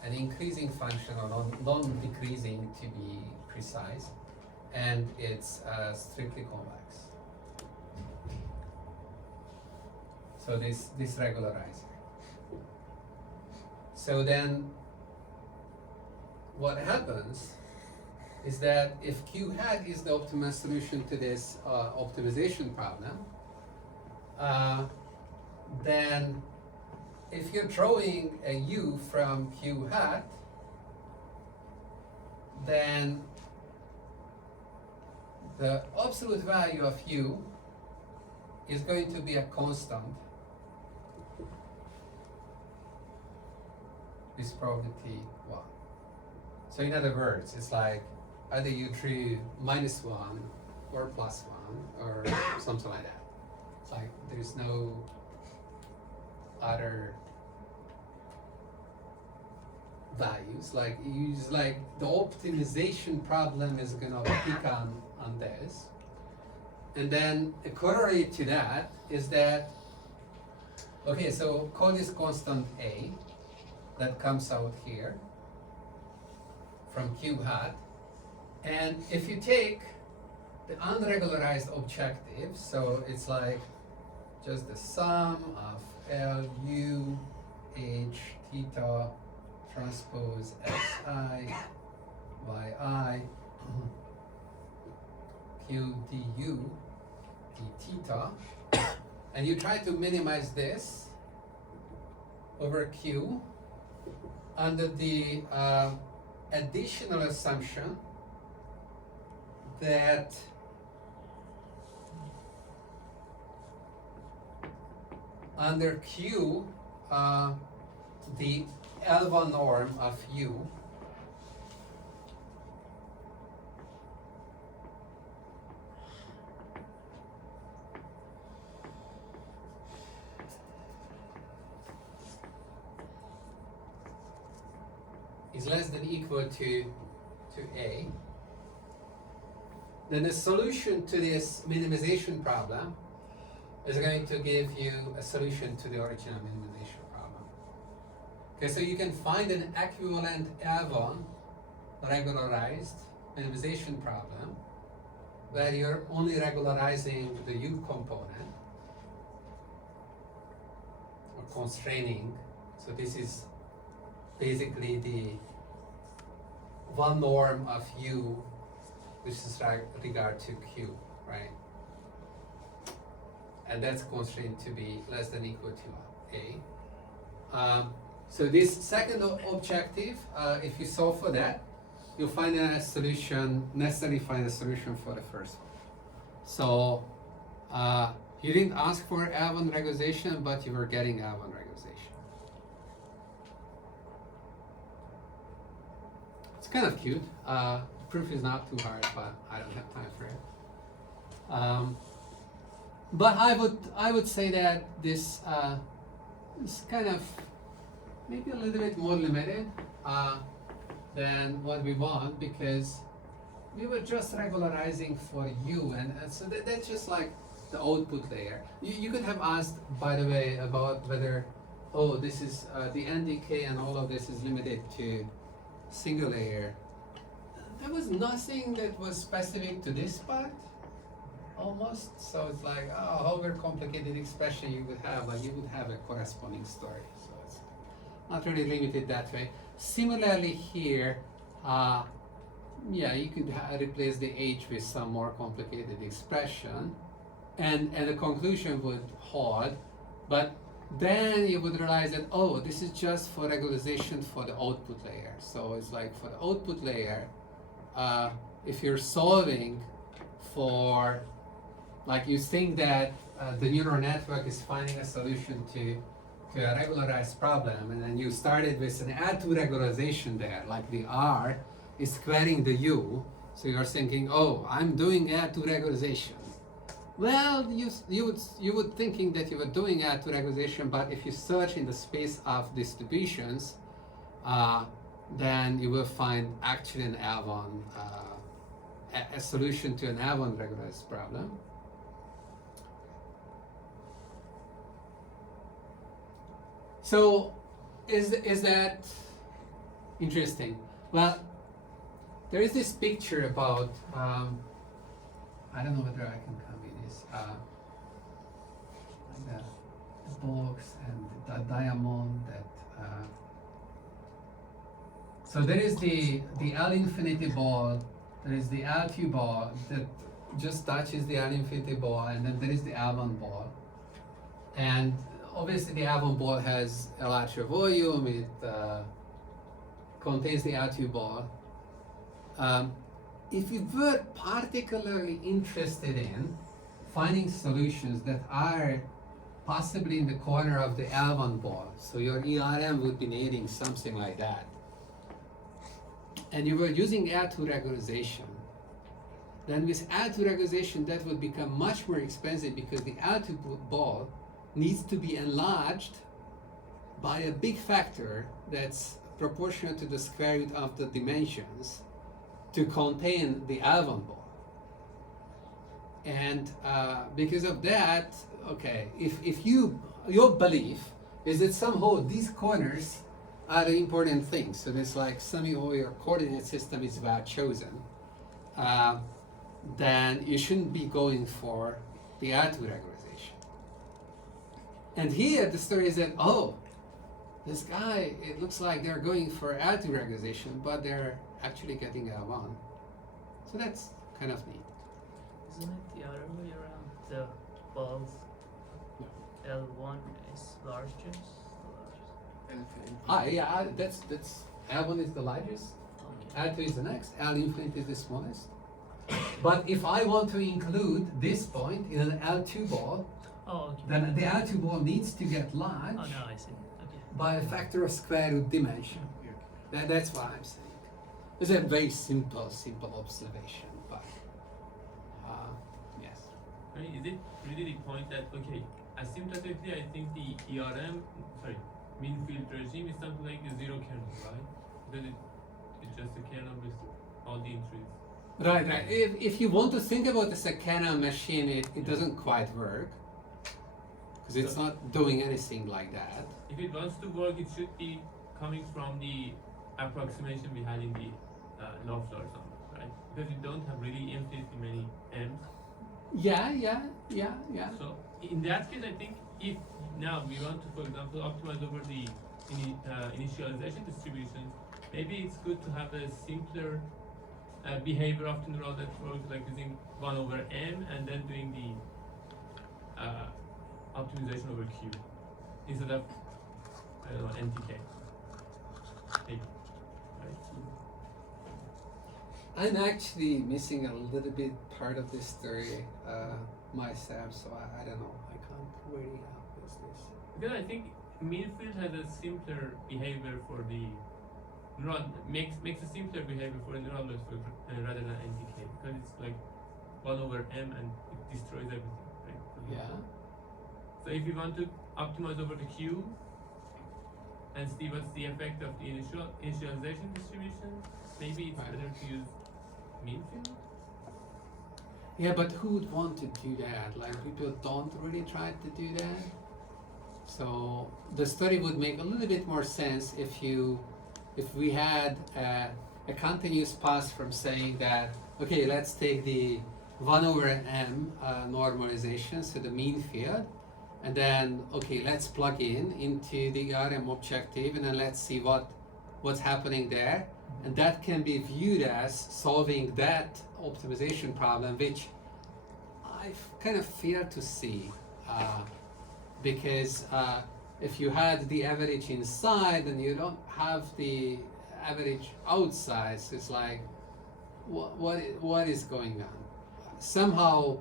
an increasing function or non-decreasing to be precise, and it's strictly convex. So this regularizer. So then what happens is that if Q hat is the optimal solution to this optimization problem, then if you're drawing a U from Q hat, then the absolute value of U is going to be a constant. This probability 1. So in other words, it's like either you drew -1 or +1 or something like that. It's like there's no other values. Like you use like the optimization problem is gonna pick on this. And then a corollary to that is that, okay, so call this constant A that comes out here from Q hat. And if you take the unregularized objective, so it's like just the sum of L, U, H, theta, transpose, Xi, Yi, Q, du, d theta, and you try to minimize this over Q under the additional assumption that under Q, the L1 norm of U is less than equal to A, then the solution to this minimization problem is going to give you a solution to the original minimization problem. Okay, so you can find an equivalent L1 regularized minimization problem where you're only regularizing the U component or constraining. So this is basically the one norm of U which is regard to Q, right? And that's constrained to be less than equal to A. So this second objective, if you solve for that, you'll find a solution, necessarily find a solution for the first one. So you didn't ask for L1 regularization, but you were getting L1 regularization. It's kind of cute. Proof is not too hard, but I don't have time for it. But I would say that this is kind of maybe a little bit more limited than what we want, because we were just regularizing for U, and so that's just like the output layer. You could have asked, by the way, about whether, oh, this is the NDK and all of this is limited to single layer. There was nothing that was specific to this part, almost. So it's like, oh, however complicated expression you would have, like you would have a corresponding story. So it's not really limited that way. Similarly here, yeah, you could replace the H with some more complicated expression, and the conclusion would hold, but then you would realize that, oh, this is just for regularization for the output layer. So it's like for the output layer, if you're solving for, like you think that the neural network is finding a solution to a regularized problem, and then you started with an add to regularization there, like the R is squaring the U, so you're thinking, oh, I'm doing add to regularization. Well, you would thinking that you were doing add to regularization, but if you search in the space of distributions, then you will find actually an L1, a solution to an L1 regularized problem. So, is that interesting? Well, there is this picture about, I don't know whether I can copy this, like the box and the diamond that, so there is the L infinity ball, there is the L2 ball that just touches the L infinity ball, and then there is the L1 ball. And obviously the L1 ball has a larger volume, it contains the L2 ball. If you were particularly interested in finding solutions that are possibly in the corner of the L1 ball, so your ERM would be needing something like that, and you were using L2 regularization, then with L2 regularization that would become much more expensive, because the L2 ball needs to be enlarged by a big factor that's proportional to the square root of the dimensions to contain the L1 ball. And because of that, okay, if your belief is that somehow these corners are the important things, so it's like somehow your coordinate system is well chosen, then you shouldn't be going for the L2 regularization. And here the story is that, oh, this guy, it looks like they're going for L2 regularization, but they're actually getting L1. So that's kind of neat. Isn't it the other way around? The balls L1 is largest. Yeah, that's L1 is the largest, Okay. L2 is the next, L infinity is the smallest. But if I want to include this point in an L2 ball, Oh, okay. then the L2 ball needs to get large Oh, no, I see. Okay. by a factor of square root dimension. That's what I'm saying. It's a very simple observation, but yes. I mean, is it really the point that, okay, asymptotically, I think the mean field regime is something like a zero kernel, right? Because it's just a kernel with all the entries. Right. If you want to think about this as a kernel machine, it doesn't quite work, because it's not doing anything like that. If it wants to work, it should be coming from the approximation we had in the Loeffler or something, right? Because you don't have really infinitely many m's. Yeah. So in that case, I think if now we want to, for example, optimize over the initialization distributions, maybe it's good to have a simpler behavior of the neural network, like using 1 over m and then doing the optimization over q instead of, I don't know, NTK. Maybe, right? I'm actually missing a little bit part of this story myself, so I don't know. I can't really help with this. Because I think mean field has a simpler behavior for the neural, makes a simpler behavior for a neural network rather than NTK, because it's like 1 over m and it destroys everything, right? Yeah. So if you want to optimize over the Q, and see what's the effect of the initialization distribution, maybe it's Right. better to use mean field. Yeah, but who would want to do that? Like people don't really try to do that. So the study would make a little bit more sense if we had a continuous path from saying that, okay, let's take the 1/m normalization, so the mean field, and then okay, let's plug into the ERM objective, and then let's see what's happening there, and that can be viewed as solving that optimization problem, which I kind of fail to see, because if you had the average inside and you don't have the average outside, so it's like, what is going on? Somehow,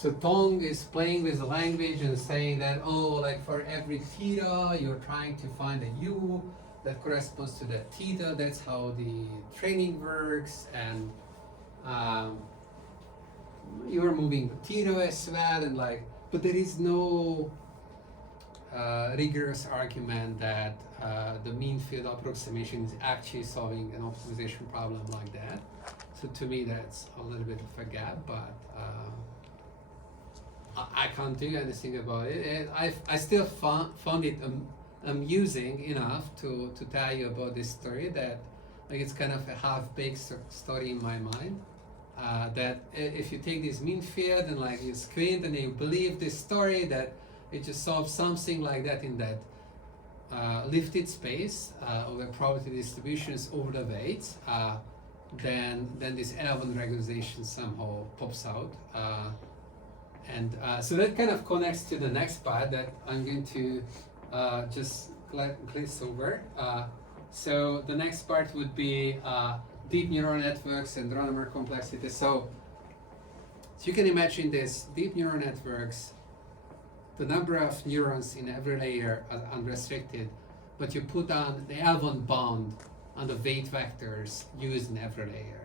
so Tong is playing with the language and saying that, oh, like for every theta, you're trying to find a u that corresponds to that theta. That's how the training works, and you're moving the theta as well, and like, but there is no rigorous argument that the mean field approximation is actually solving an optimization problem like that. So to me, that's a little bit of a gap, but I can't do anything about it. And I still found it amusing enough to tell you about this story, that like it's kind of a half-baked story in my mind. That if you take this mean field and like you squint and you believe this story that it just solves something like that in that lifted space over probability distributions over the weights, then this L1 regularization somehow pops out. So that kind of connects to the next part that I'm going to just glaze over. So the next part would be deep neural networks and Rønneberg complexity. So you can imagine this deep neural networks, the number of neurons in every layer are unrestricted, but you put on the L1 bound on the weight vectors used in every layer.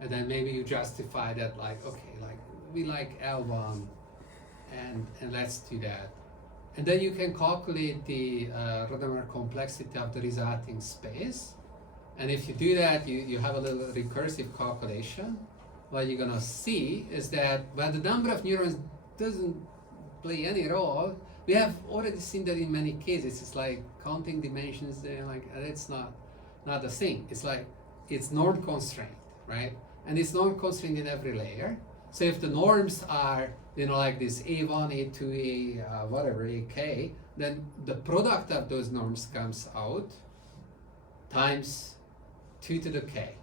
And then maybe you justify that like, okay, like we like L1 and let's do that. And then you can calculate the Rønneberg complexity of the resulting space. And if you do that, you have a little recursive calculation. What you're gonna see is that when the number of neurons doesn't play any role, we have already seen that in many cases. It's like counting dimensions there, like it's not the thing. It's like it's norm constrained, right? And it's norm constrained in every layer. So if the norms are, like this A1, A2, whatever, AK, then the product of those norms comes out times 2 to the k.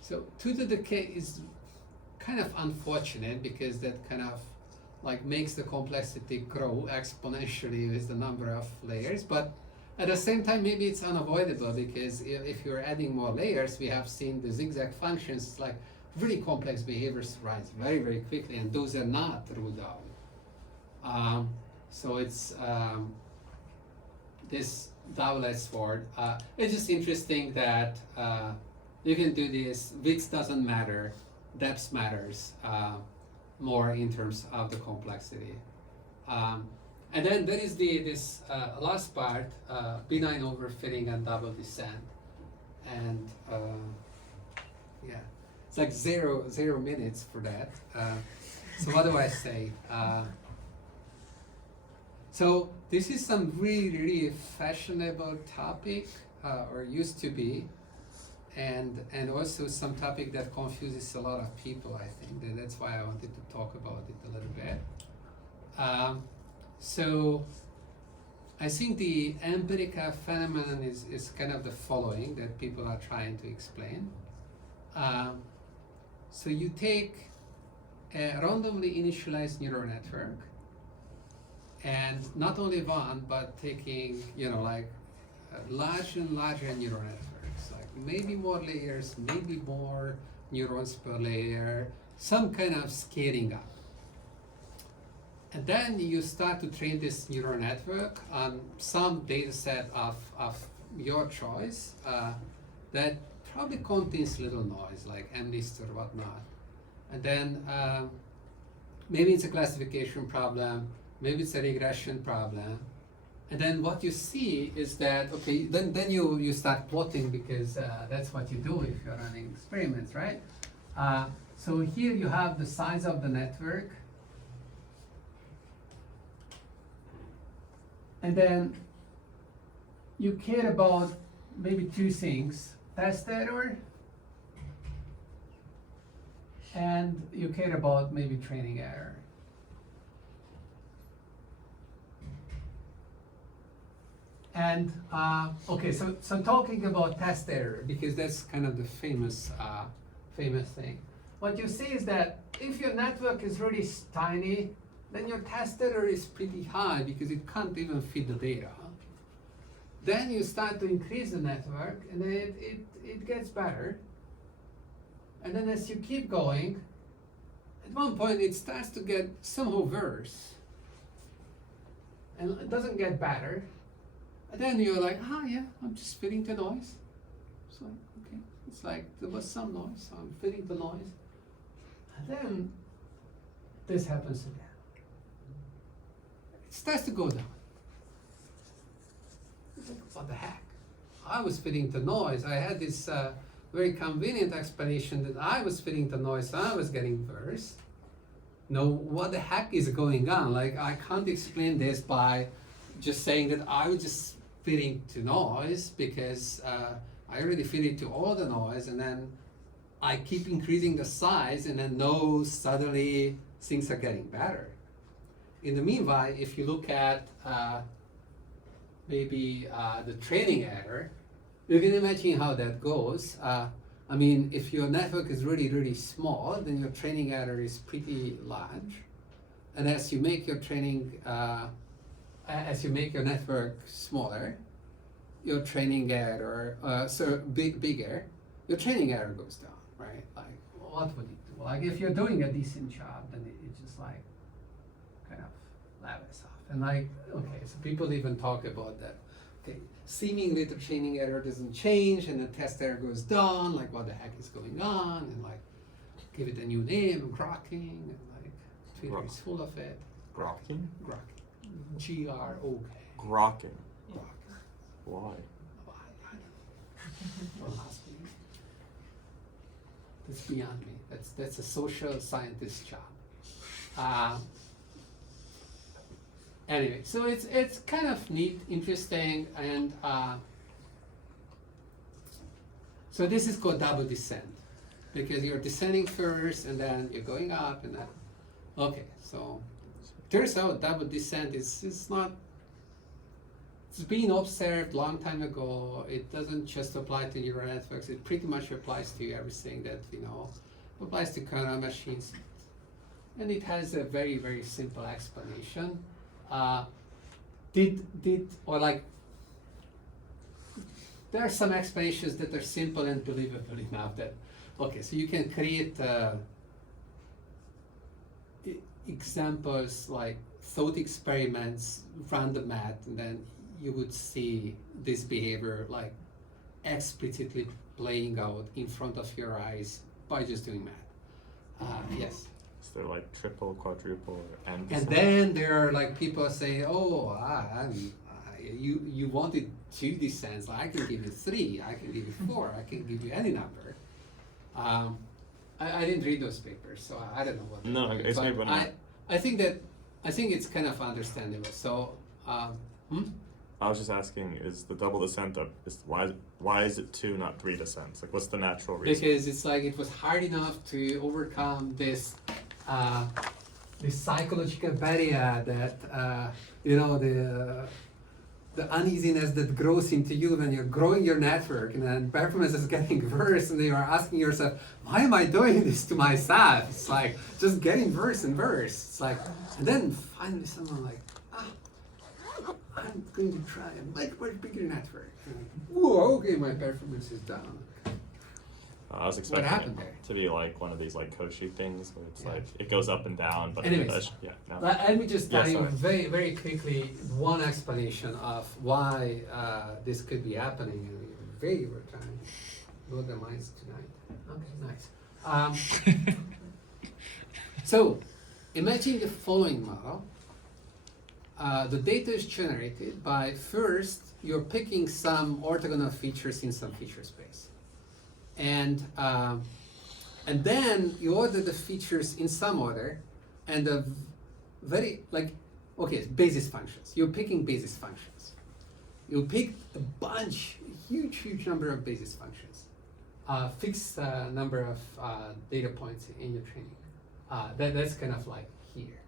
So 2 to the k is kind of unfortunate because that kind of like makes the complexity grow exponentially with the number of layers, but at the same time maybe it's unavoidable because if you're adding more layers, we have seen the zigzag functions, like really complex behaviors rise very, very quickly, and those are not ruled out. So it's this double-edged sword. It's just interesting that you can do this. Width doesn't matter, depth matters more in terms of the complexity. And then there is this last part, benign overfitting and double descent. And yeah, it's like zero minutes for that. So what do I say? So this is some really fashionable topic, or used to be, and also some topic that confuses a lot of people, I think. And that's why I wanted to talk about it a little bit. So I think the empirical phenomenon is kind of the following that people are trying to explain. So you take a randomly initialized neural network, and not only one, but taking, like larger and larger neural networks, like maybe more layers, maybe more neurons per layer, some kind of scaling up. And then you start to train this neural network on some data set of your choice that probably contains little noise, like MNIST or whatnot. And then maybe it's a classification problem, maybe it's a regression problem, And then what you see is that, okay, then you start plotting because that's what you do if you're running experiments, right? So here you have the size of the network. And then you care about maybe two things: test error, and you care about maybe training error. And okay, so talking about test error, because that's kind of the famous thing. What you see is that if your network is really tiny, then your test error is pretty high because it can't even fit the data. Then you start to increase the network, and then it gets better. And then as you keep going, at one point it starts to get somehow worse. And it doesn't get better. And then you're like, yeah, I'm just fitting the noise. It's like, okay, it's like there was some noise, so I'm fitting the noise. And then this happens again. It starts to go down. It's like, what the heck? I was fitting the noise. I had this very convenient explanation that I was fitting the noise and I was getting worse. No, what the heck is going on? Like, I can't explain this by just saying that I was just fitting to noise because I already fit it to all the noise, and then I keep increasing the size, and then suddenly things are getting better. In the meanwhile, if you look at maybe the training error, you can imagine how that goes. I mean, if your network is really, really small, then your training error is pretty large. And as you make your your network smaller, your training error, bigger, your training error goes down, right? Like, what would it do? Like, if you're doing a decent job, then it just like kind of levels off. And like, okay, so people even talk about that. Okay, seemingly the training error doesn't change, and the test error goes down. Like, what the heck is going on? And like, give it a new name, grokking, and like, Twitter is full of it. Grokking? Grokking. G-R-O-K. Grokking. Grokking. Why? I don't know. Don't ask me. That's beyond me. That's a social scientist's job. Anyway, so it's kind of neat, interesting, and so this is called double descent, because you're descending first and then you're going up, and then okay. So turns out double descent is not. It's been observed long time ago. It doesn't just apply to neural networks. It pretty much applies to everything that we know. It applies to kernel machines, and it has a very, very simple explanation. There are some explanations that are simple and believable enough that, okay, so you can create examples like thought experiments, run the math, and then you would see this behavior like explicitly playing out in front of your eyes by just doing math. Yes. Is there like triple, quadruple, or n? And then there are like people say, oh, you wanted 2 descents, I can give you 3, I can give you 4, I can give you any number. I didn't read those papers, so I don't know what. No, it's maybe when I think it's kind of understandable. So, I was just asking, is the double descent why is it 2, not 3 descents? Like, what's the natural reason? Because it's like it was hard enough to overcome this psychological barrier that the uneasiness that grows into you when you're growing your network, and then performance is getting worse, and you are asking yourself, why am I doing this to myself? It's like just getting worse and worse. It's like, and then finally someone like, I'm going to try a much bigger network. And like, whoa, okay, my performance is down. I was expecting happened it there? to be like one of these like Cauchy things where it's Yeah. like it goes up and down, but Anyways, no. Let me just tell Yeah, you sorry. very, very quickly one explanation of why this could be happening. And we're trying to blow their minds tonight. Okay, nice. So, imagine the following model. the data is generated by first you're picking some orthogonal features in some feature space, and then you order the features in some order, and the very basis functions. You're picking basis functions. You pick a bunch, huge number of basis functions, fixed number of data points in your training. That's kind of like here.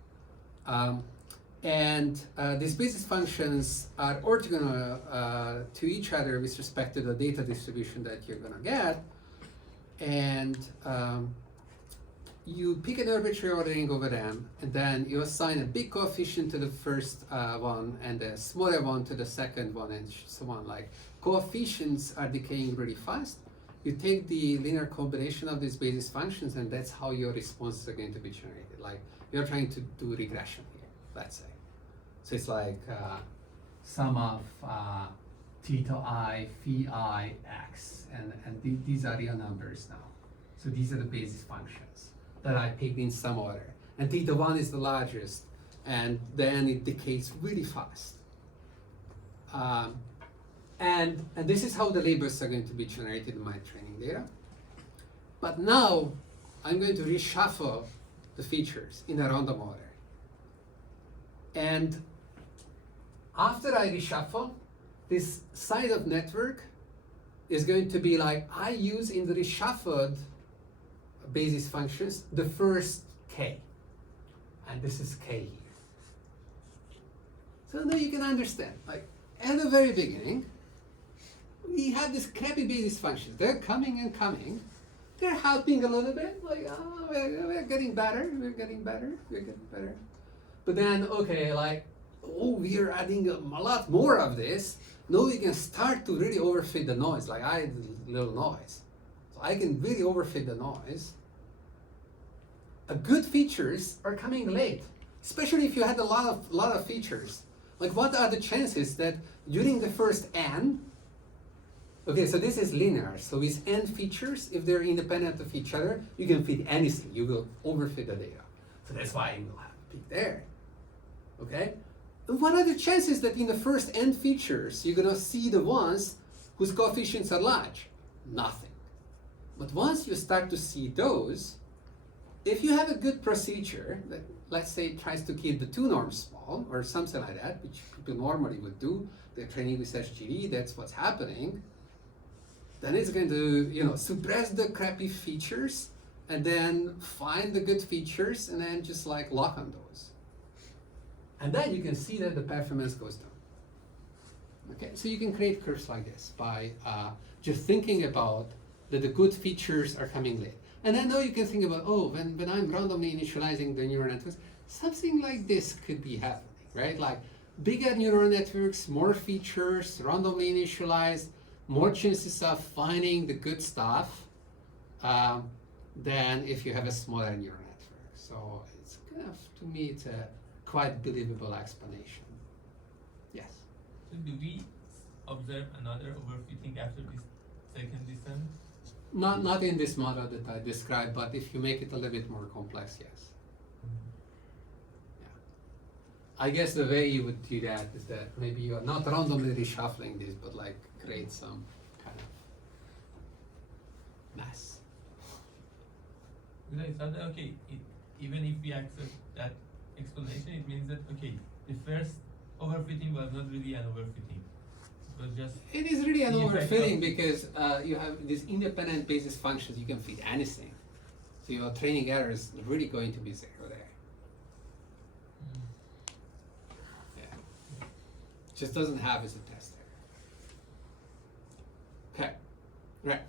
And these basis functions are orthogonal to each other with respect to the data distribution that you're gonna get. And you pick an arbitrary ordering over them, and then you assign a big coefficient to the first one and a smaller one to the second one, and so on. Like, coefficients are decaying really fast. You take the linear combination of these basis functions, and that's how your responses are going to be generated. Like, you're trying to do regression here, let's say. So it's like sum of theta I, phi I, x, and these are real numbers now. So these are the basis functions that I picked in some order. And theta 1 is the largest, and then it decays really fast. And this is how the labels are going to be generated in my training data. But now I'm going to reshuffle the features in a random order. And after I reshuffle, this side of network is going to be like, I use in the reshuffled basis functions the first k. And this is k here. So now you can understand, like, at the very beginning, we have these crappy basis functions. They're coming and coming. They're helping a little bit, like, oh, we're getting better, we're getting better. But then, okay, like, oh, we are adding a lot more of this. Now we can start to really overfit the noise. Like, I had a little noise. So I can really overfit the noise. Good features are coming late, especially if you had a lot of features. Like, what are the chances that during the first n, okay, so this is linear, so with n features, if they're independent of each other, you can fit anything, you will overfit the data. So that's why you will have a peak there, okay? And what are the chances that in the first n features, you're gonna see the ones whose coefficients are large? Nothing. But once you start to see those, if you have a good procedure that, let's say, tries to keep the two norms small or something like that, which people normally would do, they're training with SGD, that's what's happening, then it's going to, suppress the crappy features and then find the good features and then just like lock on those. And then you can see that the performance goes down. Okay, so you can create curves like this by just thinking about that the good features are coming late. And then now you can think about, oh, when I'm randomly initializing the neural networks, something like this could be happening, right? Like bigger neural networks, more features, randomly initialized, more chances of finding the good stuff than if you have a smaller neural network. So it's kind of, to me, it's a quite believable explanation. Yes? So do we observe another overfitting after this second descent? Not in this model that I described, but if you make it a little bit more complex, yes. Yeah. I guess the way you would do that is that maybe you are not randomly reshuffling this, but like create some kind of mess. Because I thought that, okay, even if we accept that explanation, it means that, okay, the first overfitting was not really an overfitting. It was just... It is really an the effect overfitting of- because you have these independent basis functions, you can fit anything. So your training error is really going to be zero there. Yeah. Just doesn't have as a test error. Okay, right.